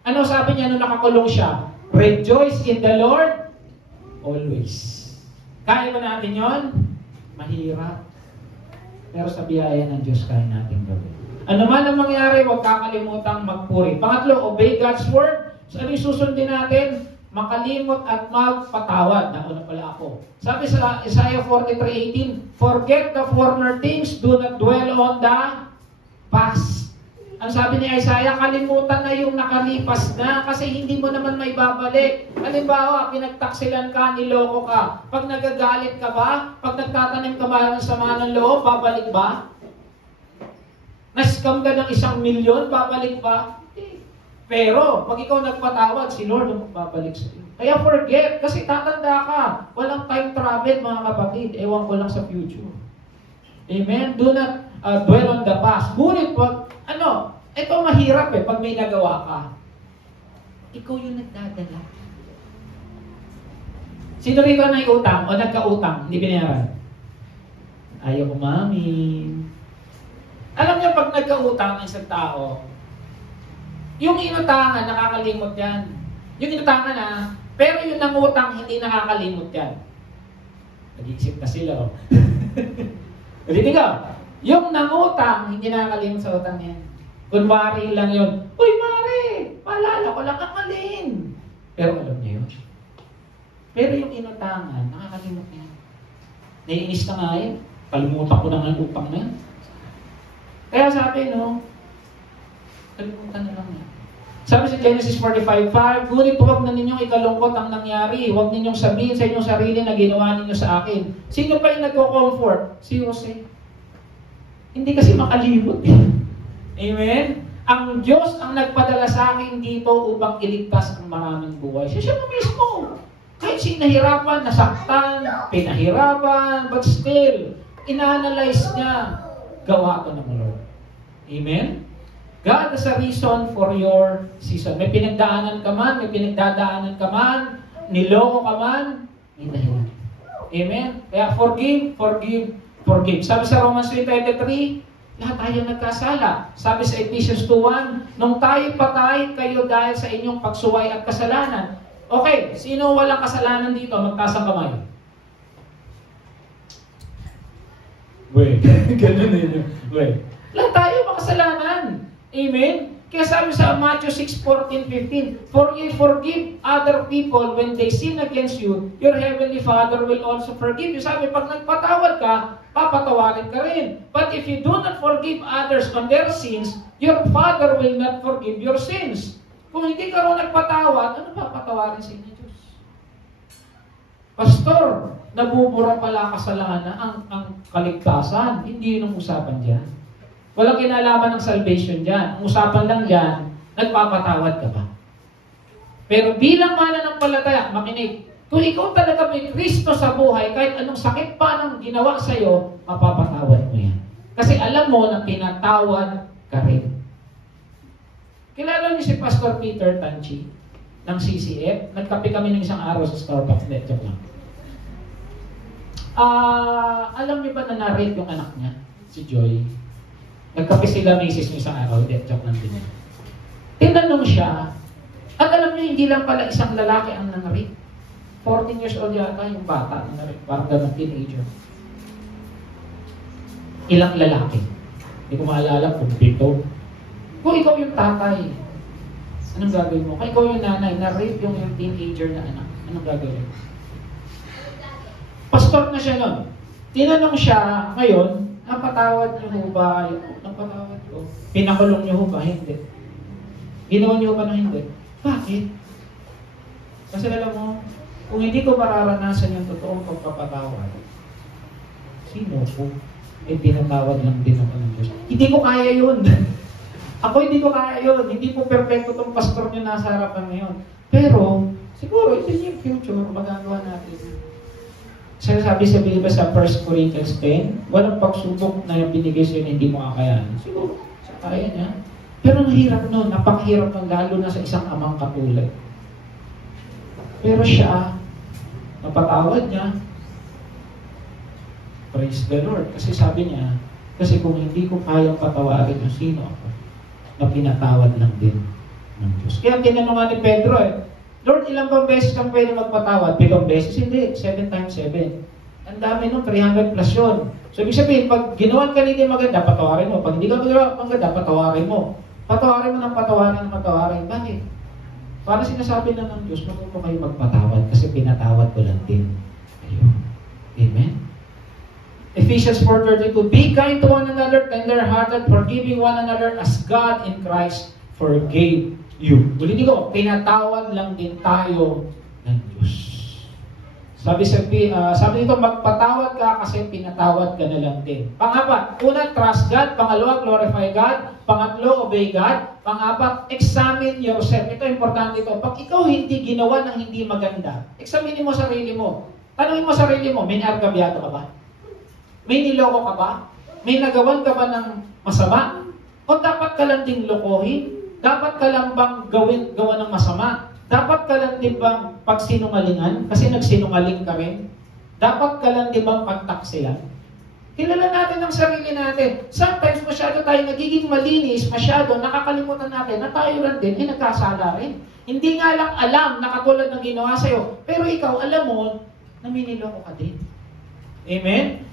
Ano sabi niya nung nakakulong siya? Rejoice in the Lord always. Kaya ba natin yon? Mahirap. Pero sa biyaya ng Diyos, kaya natin gawin. Ano man ang mangyari, huwag kakalimutang magpuri. Pangatlo, obey God's word. So, ano yung susundin natin? Makalimot at magpatawad. Nauna pala ako. Sabi sa Isaiah 43:18, forget the former things, do not dwell on the past. Ang sabi ni Isaiah, kalimutan na yung nakalipas na kasi hindi mo naman may babalik. Halimbawa, pinagtaksilan ka, niloko ka. Pag nagagalit ka ba? Pag nagtatanim ka ba ng sama ng loob, babalik ba? Na-scam ka ng 1 milyon, babalik ba? Pero, pag ikaw nagpatawad, si Lord ang babalik sa iyo. Kaya forget, kasi tatanda ka. Walang time travel, mga kapatid. Ewan ko lang sa future. Amen? Do not dwell on the past. Ngunit, ito mahirap pag may nagawa ka. Ikaw yung nagdadala. Sino rito na utang o nagka-utang, hindi binayaran? Ayaw umamin. Alam niyo, pag nagka-utang ang isang tao, yung inutangan, nakakalimot yan. Yung inutangan pero yung nangutang, hindi nakakalimot yan. Nag-iisip na sila, Ulitin ko, yung nangutang, hindi nakakalimot sa utang yan. Kunwari lang yun, uy, Mare, maalala ko lang ang alin. Pero alam niyo yun. Pero yung inutangan, nakakalimot niya. Naiinis na nga yun. Kalimutan ko na nga ang utang na yan. Kaya sabi, kalimutan na lang yan. Sabi sa Genesis 45:5, ngunit huwag na ninyong ikalungkot ang nangyari. Huwag ninyong sabihin sa inyong sarili na ginawa ninyo sa akin. Sino pa yung nagko-comfort? Si Jose. Hindi kasi makalimot Amen? Ang Diyos ang nagpadala sa akin dito upang iligtas ang maraming buhay. Siya mismo. Kahit sinahirapan, nasaktan, pinahirapan, but still, in-analyze niya, gawa ko ng Lord. Amen? God has a reason for your season. May pinagdaanan ka man, may pinagdadaanan ka man, niloko ka man, may dahilan. Amen? Kaya forgive. Sabi sa Romans 3:23, lahat tayo nagkasala. Sabi sa Ephesians 2:1, nung tayo patay, kayo dahil sa inyong pagsuway at kasalanan. Okay, sino walang kasalanan dito? Magtaas ang kamay. Ganun yun. Lahat tayo makasalanan. Amen? Kaya sabi sa Matthew 6:14-15, For you forgive other people when they sin against you, your heavenly Father will also forgive you. Sabi, pag nagpatawad ka, papatawarin ka rin. But if you do not forgive others on their sins, your Father will not forgive your sins. Kung hindi ka rin nagpatawad, ano papatawarin sa inyo Diyos? Pastor, nabubura pala kasalanan ang kaligtasan. Hindi yun ang usapan dyan. Walang kinalaman ng salvation dyan. Ang usapan lang dyan, nagpapatawad ka ba? Pero bilang mananampalataya, makinig, kung ikaw talaga may Kristo sa buhay, kahit anong sakit pa nang ginawa sa'yo, mapapatawad mo yan. Kasi alam mo na pinatawad ka rin. Kilala niyo si Pastor Peter Tanchi ng CCF? Nagkape kami ng isang araw sa Starbucks. Joke lang. Alam niyo ba na na-rape yung anak niya? Si Joy. Nagkape sila misis niya isang araw. Joke lang din. Tinanong siya, at alam niyo, hindi lang pala isang lalaki ang na-rape. 14 years old yata yung bata na na-rape. Parang ganang teenager. Ilang lalaki? Hindi ko maalala kung 7. Kung ikaw yung tatay, anong gagawin mo? Kung ikaw yung nanay, na-rape yung teenager na anak, anong gagawin? Pastor na siya nun. Tinanong siya, ngayon, napatawad niyo ho ba? Napatawad ko. Pinakulong niyo ho ba? Hindi. Ginawa niyo ba na hindi? Bakit? Kasi alam mo, kung hindi ko mararanasan yung totoong pagpapatawad, sino ko? Pinatawad lang din ako ng Diyos. Hindi ko kaya yun. Ako hindi ko kaya yun. Hindi po perfecto itong pastor nyo nasa harapan ngayon. Pero, siguro, ito yung future, magagawa natin. Sabi sa Biblia sa 1 Corinthians 10, walang pagsubok na binigay sa'yo na hindi mo kakayanin. Siguro, sa kaya niya. Pero nahirap nun, napakahirap nun, lalo na sa isang amang katulad. Pero siya, napatawad niya. Praise the Lord. Kasi sabi niya, kasi kung hindi ko kayang patawarin yung sino ako, na pinatawad lang din ng Diyos. Kaya tinanong nga ni Pedro Lord, ilang bang beses kang pwede magpatawad? 7 beses? Hindi. 7 times 7. Ang dami nun, 300 plus yun. So, ibig sabihin, pag ginawan ka hindi maganda, patawarin mo. Pag hindi ka maganda, patawarin mo. Patawarin mo ng patawarin. Bakit? Para sinasabi na ng Diyos, matuto kayo magpatawad kasi pinatawad ko lang din. Ayun. Amen? Ephesians 4:32, Be kind to one another, tender-hearted, forgiving one another as God in Christ forgave you. Ulitin ko, pinatawad lang din tayo ng Diyos. Sabi nito, magpatawad ka kasi pinatawad ka na lang din. Pang-apat, una, trust God. Pangalawa, glorify God. Pangatlo, obey God. Pang-apat, examine yourself. Ito, importante ito. Pag ikaw hindi ginawa ng hindi maganda, examine mo sarili mo. Tanungin mo sarili mo, may argabyado ka ba? May niloko ka ba? May nagawan ka ba ng masama? O dapat ka lang ding lokohin? Dapat ka lang bang gawa ng masama? Dapat ka lang din bang pagsinungalingan? Kasi nagsinungaling ka rin. Dapat ka lang din bang pagtaksilan? Kilala natin ang sarili natin. Sometimes masyado tayo nagiging malinis, masyado nakakalimutan natin na tayo lang din, nagkasala rin. Hindi nga lang alam na katulad ng ginawa sa'yo, pero ikaw alam mo na miniloko ka din. Amen?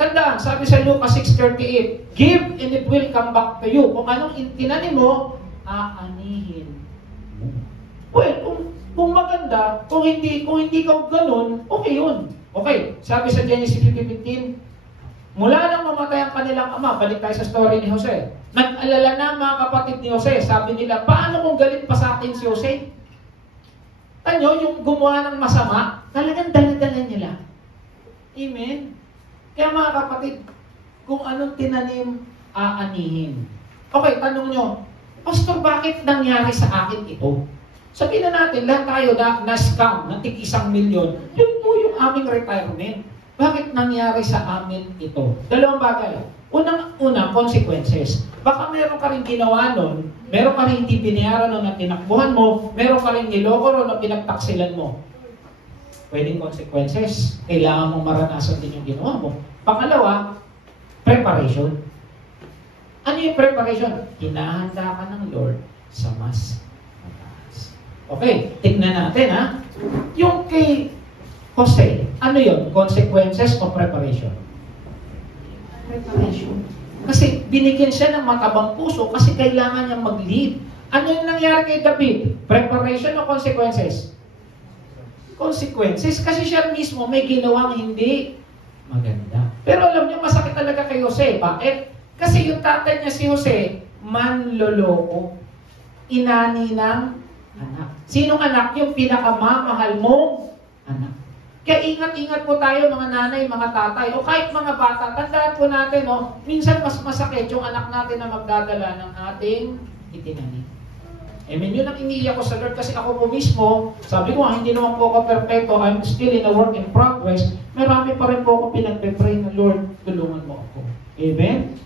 Tandaan, sabi sa Lucas 6:38, Give and it will come back to you. Kung anong tinanim mo, aanihin mo. Well, kung maganda, kung hindi ka ganun, okay yun. Okay, sabi sa Genesis 15:15, mula nang mamatay ang kanilang ama, balik tayo sa story ni Jose. Nag-alala na mga kapatid ni Jose, sabi nila, paano kung galit pa sa atin si Jose? Tanyo, yung gumawa ng masama, talagang dala-dala nila. Amen? Kaya mga kapatid, kung anong tinanim, aanihin. Okay, tanong nyo, Pastor, bakit nangyari sa akin ito? Sabihin na natin, lahat tayo na-scam ng tig 1 milyon. Yun po yung aming retirement. Bakit nangyari sa amin ito? Dalawang bagay. Unang consequences. Baka meron ka rin ginawa nun, meron ka rin hindi binayaran nun na tinakbuhan mo, meron ka rin niloko nun na pinagtaksilan mo. Pwedeng consequences. Kailangan mong maranasan din yung ginawa mo. Pangalawa, preparation. Ano yung preparation? Hinahanda ka ng Lord sa mas mataas. Okay, tignan natin ha. Yung kay Jose, ano yun? Consequences o preparation? Preparation. Kasi binigyan siya ng matabang puso kasi kailangan niyang mag-lead. Ano yung nangyari kay David? Preparation o consequences? Consequences. Kasi siya mismo may ginawang hindi maganda. Pero alam niyo, masakit talaga kay Jose. Bakit? Kasi yung tatay niya si Jose, manloloko. Inani ng anak. Sinong anak? Yung pinakamamahal mong anak. Kaya ingat-ingat po tayo mga nanay, mga tatay, o kahit mga bata, tandaan po natin, minsan mas masakit yung anak natin na magdadala ng ating itinanim. Amen. Yun ang iniiyak ko sa Lord kasi ako po mismo, sabi ko, hindi naman po ako perfecto, I'm still in a work in progress, marami pa rin po ako pinagpe-pray na, Lord, tulungan mo ako. Amen?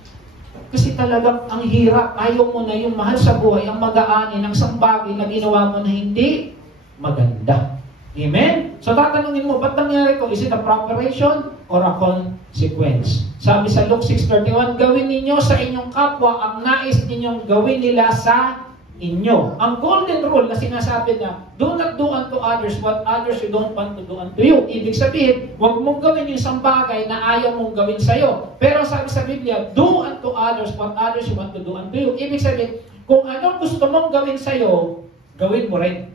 Kasi talagang ang hirap, ayaw mo na yung mahal sa buhay, ang mag-aani ng isang bagay na ginawa mo na hindi maganda. Amen? So tatanungin mo, ba't nangyari ko? Is it a preparation or a consequence? Sabi sa Luke 6:31, gawin ninyo sa inyong kapwa ang nais ninyong gawin nila sa inyo. Ang golden rule na sinasabi na, do not do unto others what others you don't want to do unto you. Ibig sabihin, huwag mong gawin yung isang bagay na ayaw mong gawin sa'yo. Pero sabi sa Biblia, do unto others what others you want to do unto you. Ibig sabihin, kung anong gusto mong gawin sa'yo, gawin mo rin.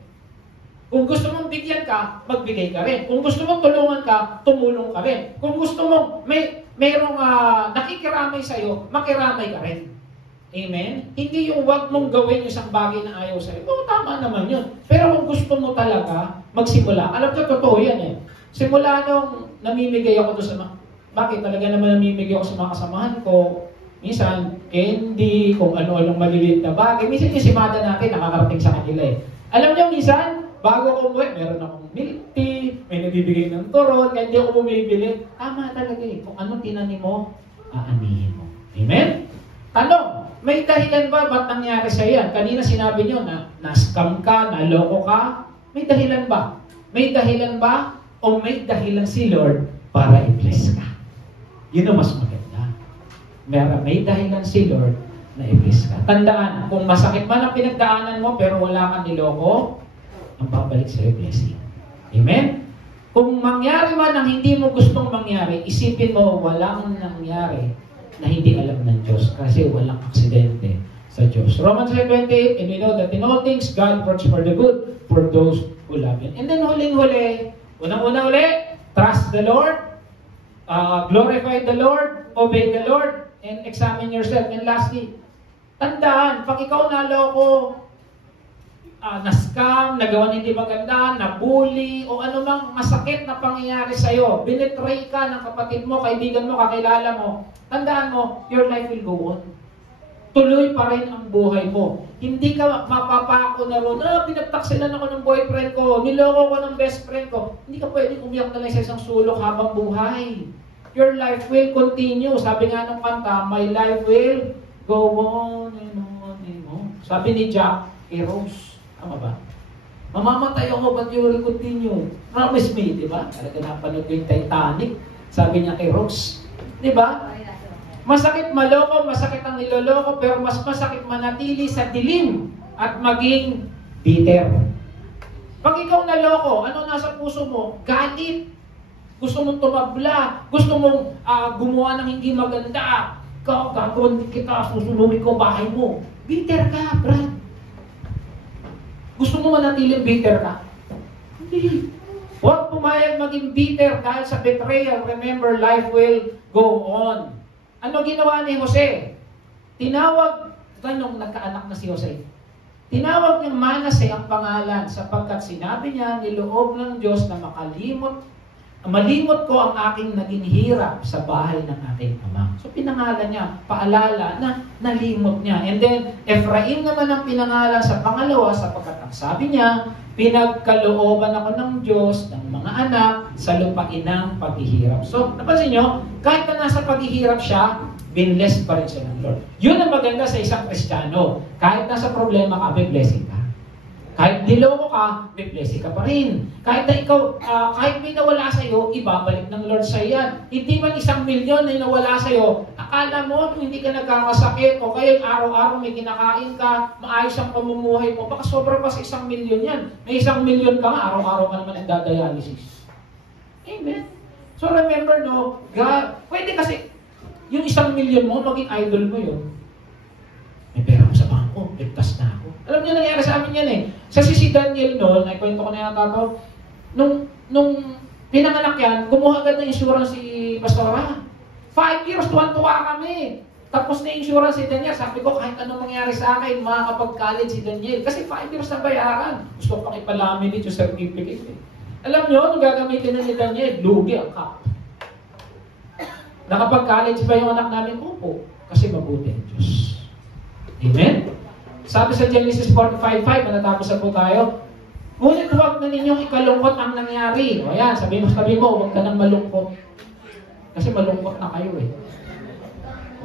Kung gusto mong bigyan ka, magbigay ka rin. Kung gusto mong tulungan ka, tumulong ka rin. Kung gusto mong mayroong nakikiramay sa'yo, makiramay ka rin. Amen? Hindi yung wag mong gawin yung isang bagay na ayaw sa'yo. Oo, tama naman yun. Pero kung gusto mo talaga magsimula, alam ko, totoo yan eh. Simula nung namimigay ako doon sa bakit talaga naman namimigay ako sa mga kasamahan ko, minsan, candy, kung ano-anong maliliit na bagay. Minsan yung simada natin, nakakarating sa kanila eh. Alam niyo, minsan, bago ako umuwi, meron akong milk tea, may nagbibigay ng turon, kaya hindi ako bumibili. Tama talaga eh. Kung ano tinanim mo, aanihin mo. Amen? Tanong, may dahilan ba ba't nangyari sa yan? Kanina sinabi nyo na na-scam ka, naloko ka. May dahilan ba? May dahilan ba? O may dahilan si Lord para i-bless ka? Yun ang mas maganda. May dahilan si Lord na i-bless ka. Tandaan, kung masakit man ang pinagdaanan mo pero wala kang niloko, ang babalik sa'yo blessing. Amen? Kung mangyari man ang hindi mo gustong mangyari, isipin mo walang nangyari na hindi alam ng Diyos kasi walang aksidente sa Diyos. Romans 7:28, and we know that in all things God works for the good for those who love Him. And then huling-huli, unang-una uli, trust the Lord, glorify the Lord, obey the Lord, and examine yourself. And lastly, tandaan, pag ikaw naloko, na-scam, nagawa hindi maganda, na-bully, o anumang masakit na pangyayari sa'yo, binetray ka ng kapatid mo, kaibigan mo, kakilala mo, tandaan mo, your life will go on. Tuloy pa rin ang buhay mo. Hindi ka mapapako na ron, pinagtaksilan ako ng boyfriend ko, niloko ko ng best friend ko. Hindi ka pwedeng umiyak na lang sa isang sulok habang buhay. Your life will continue. Sabi nga ng kanta, my life will go on and on and on. Sabi ni Jack Rose. Tama ba? Mamamatay ako, but you will continue. Promise me, di ba? Talaga napanood ko yung Titanic. Sabi niya kay Rose. Di ba? Masakit maloko, masakit ang niloloko, pero mas masakit manatili sa dilim at maging bitter. Pag ikaw naloko, ano nasa puso mo? Galit. Gusto mong tumabla. Gusto mong gumawa ng hindi maganda. Gagawin kita, susunugin ko bahay mo. Bitter ka, Brad. Gusto mo manatiling bitter ka? Hindi. Huwag pumayag maging bitter dahil sa betrayal. Remember, life will go on. Ano ginawa ni Jose? Tinawag, ganong nagkaanak na si Jose. Tinawag niyang Manase ang pangalan sapagkat sinabi niya, niloob ng Diyos na malimot ko ang aking naging hirap sa bahay ng aking ama. So pinangalan niya, paalala na nalimot niya. And then, Ephraim naman ang pinangalan sa pangalawa sapagkat ang sabi niya, pinagkalooban ako ng Diyos ng mga anak sa lupain ng paghihirap. So, napansin niyo, kahit na nasa paghihirap siya, binlessed pa rin siya ng Lord. Yun ang maganda sa isang Kristiyano. Kahit nasa problema ka, may blessing ka. Kahit niloko ka, may blessing ka pa rin. Kahit na ikaw, kahit may nawala sa'yo, ibabalik ng Lord sa'yo yan. Hindi man 1,000,000 na nawala sa'yo, akala mo hindi ka nagkakasakit o kaya araw-araw may kinakain ka, maayos ang pamumuhay mo, baka sobra pa sa 1,000,000 yan. May 1,000,000 ka nga, araw-araw ka naman nagdadialysis. Amen. So remember, no, God, pwede kasi, Yung 1,000,000 mo, maging idol mo yun. May pera ko sa bangko, ligtas na ako. Alam niyo, nangyari sa amin yan eh. Sa si Daniel noon, kwento ko na yata to, nung pinanganak yan, kumuha agad ng insurance si Pastora. 5 years, tuwan-tuwa kami. Tapos na insurance si Daniel, sabi ko, kahit anong mangyari sa akin, makakapag-college si Daniel. Kasi 5 years na bayaran. Gusto ko pang ipalaminate yung certificate eh. Alam niyo, nung gagamitin na ni Daniel, lugi ang cup. Nakapag-college ba yung anak namin? Opo. Kasi mabuti ang Diyos. Amen? Sabi sa Genesis 45:5, natapos na po tayo, ngunit huwag na ninyong ikalungkot ang nangyari. O yan, sabi mo, huwag ka nang malungkot. Kasi malungkot na kayo eh.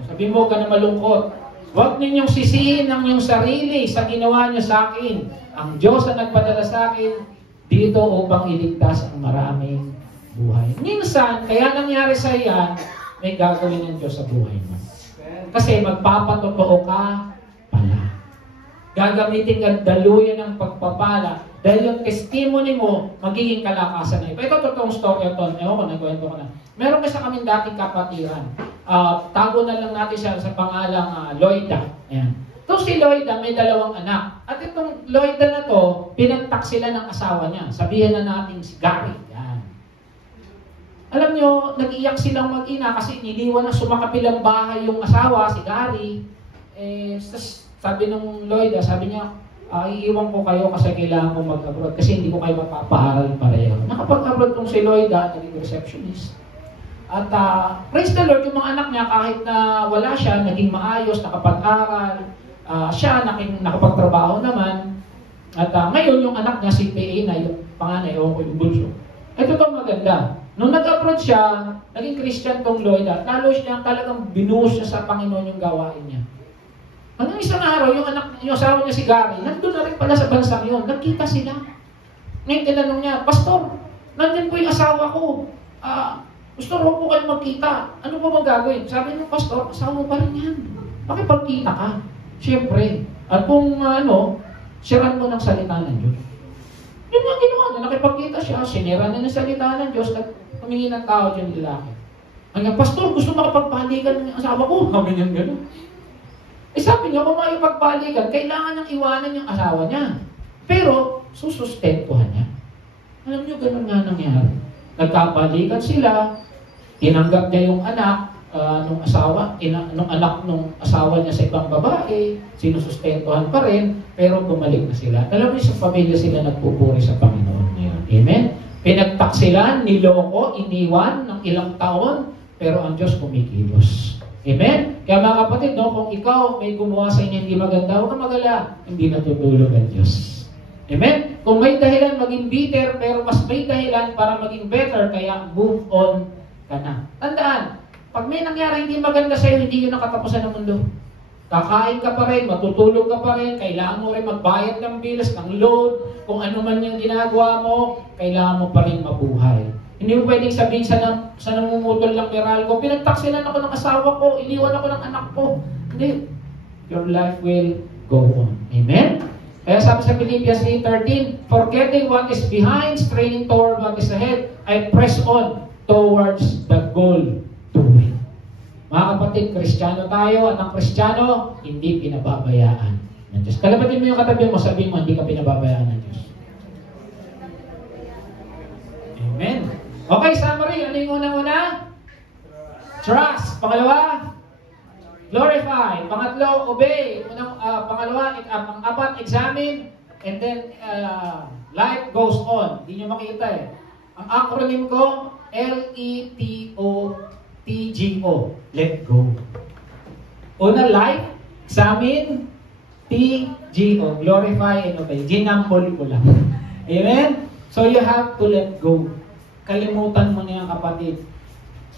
Sabi mo, huwag ka nang malungkot. Huwag ninyong sisihin ang inyong sarili sa ginawa niyo sa akin. Ang Diyos ang nagpadala sa akin dito upang iligtas ang maraming buhay. Minsan, kaya nangyari sa iyan, may gagawin ng Diyos sa buhay mo. Kasi magpapatotoo ka pala. Gagamitin ka daluyan ng pagpapala dahil yung testimony mo magiging kalakasan na ito. Ito totoong story ito. Ewan ko, nagkwento ko na. Meron kasi kaming dating kapatiran. Tago na lang natin siya sa pangalang Lloyda. Ayan. Ito si Lloyda, may 2 anak. At itong Lloyda na to, pinagtak sila ng asawa niya. Sabihin na natin si Gary. Yan. Alam nyo, nag-iyak silang mag-ina kasi niliwan na sumakapilang bahay yung asawa, si Gary. Sabi ng Lloyda, sabi niya, iiwan ko kayo kasi kailangan ko mag-abroad kasi hindi ko kayo mapapaaral pareho. Nakapag-abroad tong si Lloyda, naging receptionist. At praise the Lord, yung mga anak niya kahit na wala siya, naging maayos, nakapag-aral, siya nakapagtrabaho naman. At ngayon yung anak niya, si PA na yung panganay, o yung bunso. Ito itong maganda. Nung nag-abroad siya, naging Christian tong Lloyda, lalo siya talagang binuhos niya sa Panginoon yung gawain niya. Hanggang isang araw, yung asawa niya si Gary, nandun na rin pala sa bansang yun. Nagkita sila. Ngayon tinanong niya, Pastor, nandun po yung asawa ko. Pastor, huwag po kayo magkita. Ano po bang gagawin? Sabi niya, Pastor, asawa mo pa rin yan. Makipagkita ka. Siyempre. At kung siran mo ng salita ng Diyos. Yun nga ginawa na, nakipagkita siya, sinira na ng salita ng Diyos, at humingi ng tao dyan lalaki. Hanggang, Pastor, gusto makapagpalikan ng asawa ko. Sabi niya gano'n. Sabi niya, kung makipagpalikan, kailangan niyang iwanan yung asawa niya. Pero, susustentuhan niya. Alam niyo, gano'n nga nangyari. Nagkapalikan sila, tinanggap niya yung anak, nung anak nung asawa niya sa ibang babae, sinusustentuhan pa rin, pero bumalik na sila. Alam niyo, sa pamilya sila nagpupuri sa Panginoon ngayon. Amen? Pinagtak sila, niloko, iniwan ng ilang taon, pero ang Diyos kumikilos. Amen? Kaya mga kapatid, kung ikaw may gumawa sa inyo hindi maganda, huwag kang magala, hindi natutulog ang Diyos. Amen? Kung may dahilan maging bitter, pero mas may dahilan para maging better, kaya move on ka na. Tandaan, pag may nangyari hindi maganda sa'yo, hindi yun ang katapusan ng mundo. Kakain ka pa rin, matutulog ka pa rin, kailangan mo rin magbayad ng bills, ng load, kung ano man yung ginagawa mo, kailangan mo pa rin mabuhay. Hindi mo pwedeng sabihin sa namumutol lang Meralco, pinagtaksilan ako ng asawa ko, iniwan ako ng anak ko. Hindi. Your life will go on. Amen? Kaya sabi sa Philippians 8:13, forgetting what is behind, straining toward what is ahead, I press on towards the goal to win. Mga kapatid, Kristiyano tayo at ang Kristiyano, hindi pinababayaan ng Diyos. Kalabatin mo yung katabi mo, sabihin mo, hindi ka pinababayaan ng Diyos. Amen. Okay, summary. Ano yung unang-una? Trust. Pangalawa? Glorify. Pangatlo, obey. Pang-apat, examine. And then, life goes on. Hindi nyo makita eh. Ang acronym ko, LETOTGO. Let go. Una, life. Examine. TGO. Glorify and obey. Ginambol ko lang. Amen? So, you have to let go. Kalimutan mo na yan, kapatid.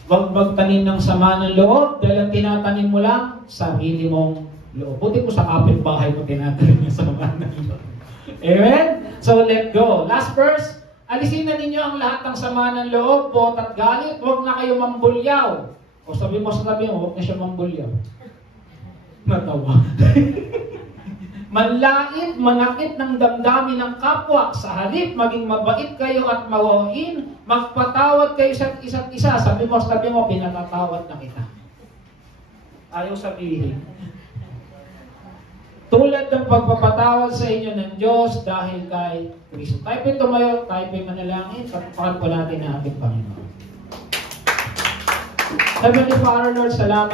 Huwag magtanim ng sama ng loob dahil ang tinatanim mo lang, sarili mong loob. Buti ko sa kapitbahay mo tinatanim yung sama ng loob. Amen? So, let go. Last verse, alisin na ninyo ang lahat ng sama ng loob, bot at galit. Huwag na kayo mambulyaw. O sabi mo, huwag na siya mambulyaw. Natawa. Manlait, manakit ng damdamin ng kapwa. Sa halip, maging mabait kayo at mawain. Magpatawad kayo sa isa't isa. Sabi mo, pinapatawad na kita. Ayaw sabihin. Tulad ng pagpapatawad sa inyo ng Diyos dahil kay Kristo. Tayo tumayo, tayo manalangin, pagpakan po natin ang ating Panginoon. Heavenly Father, Lord, salamat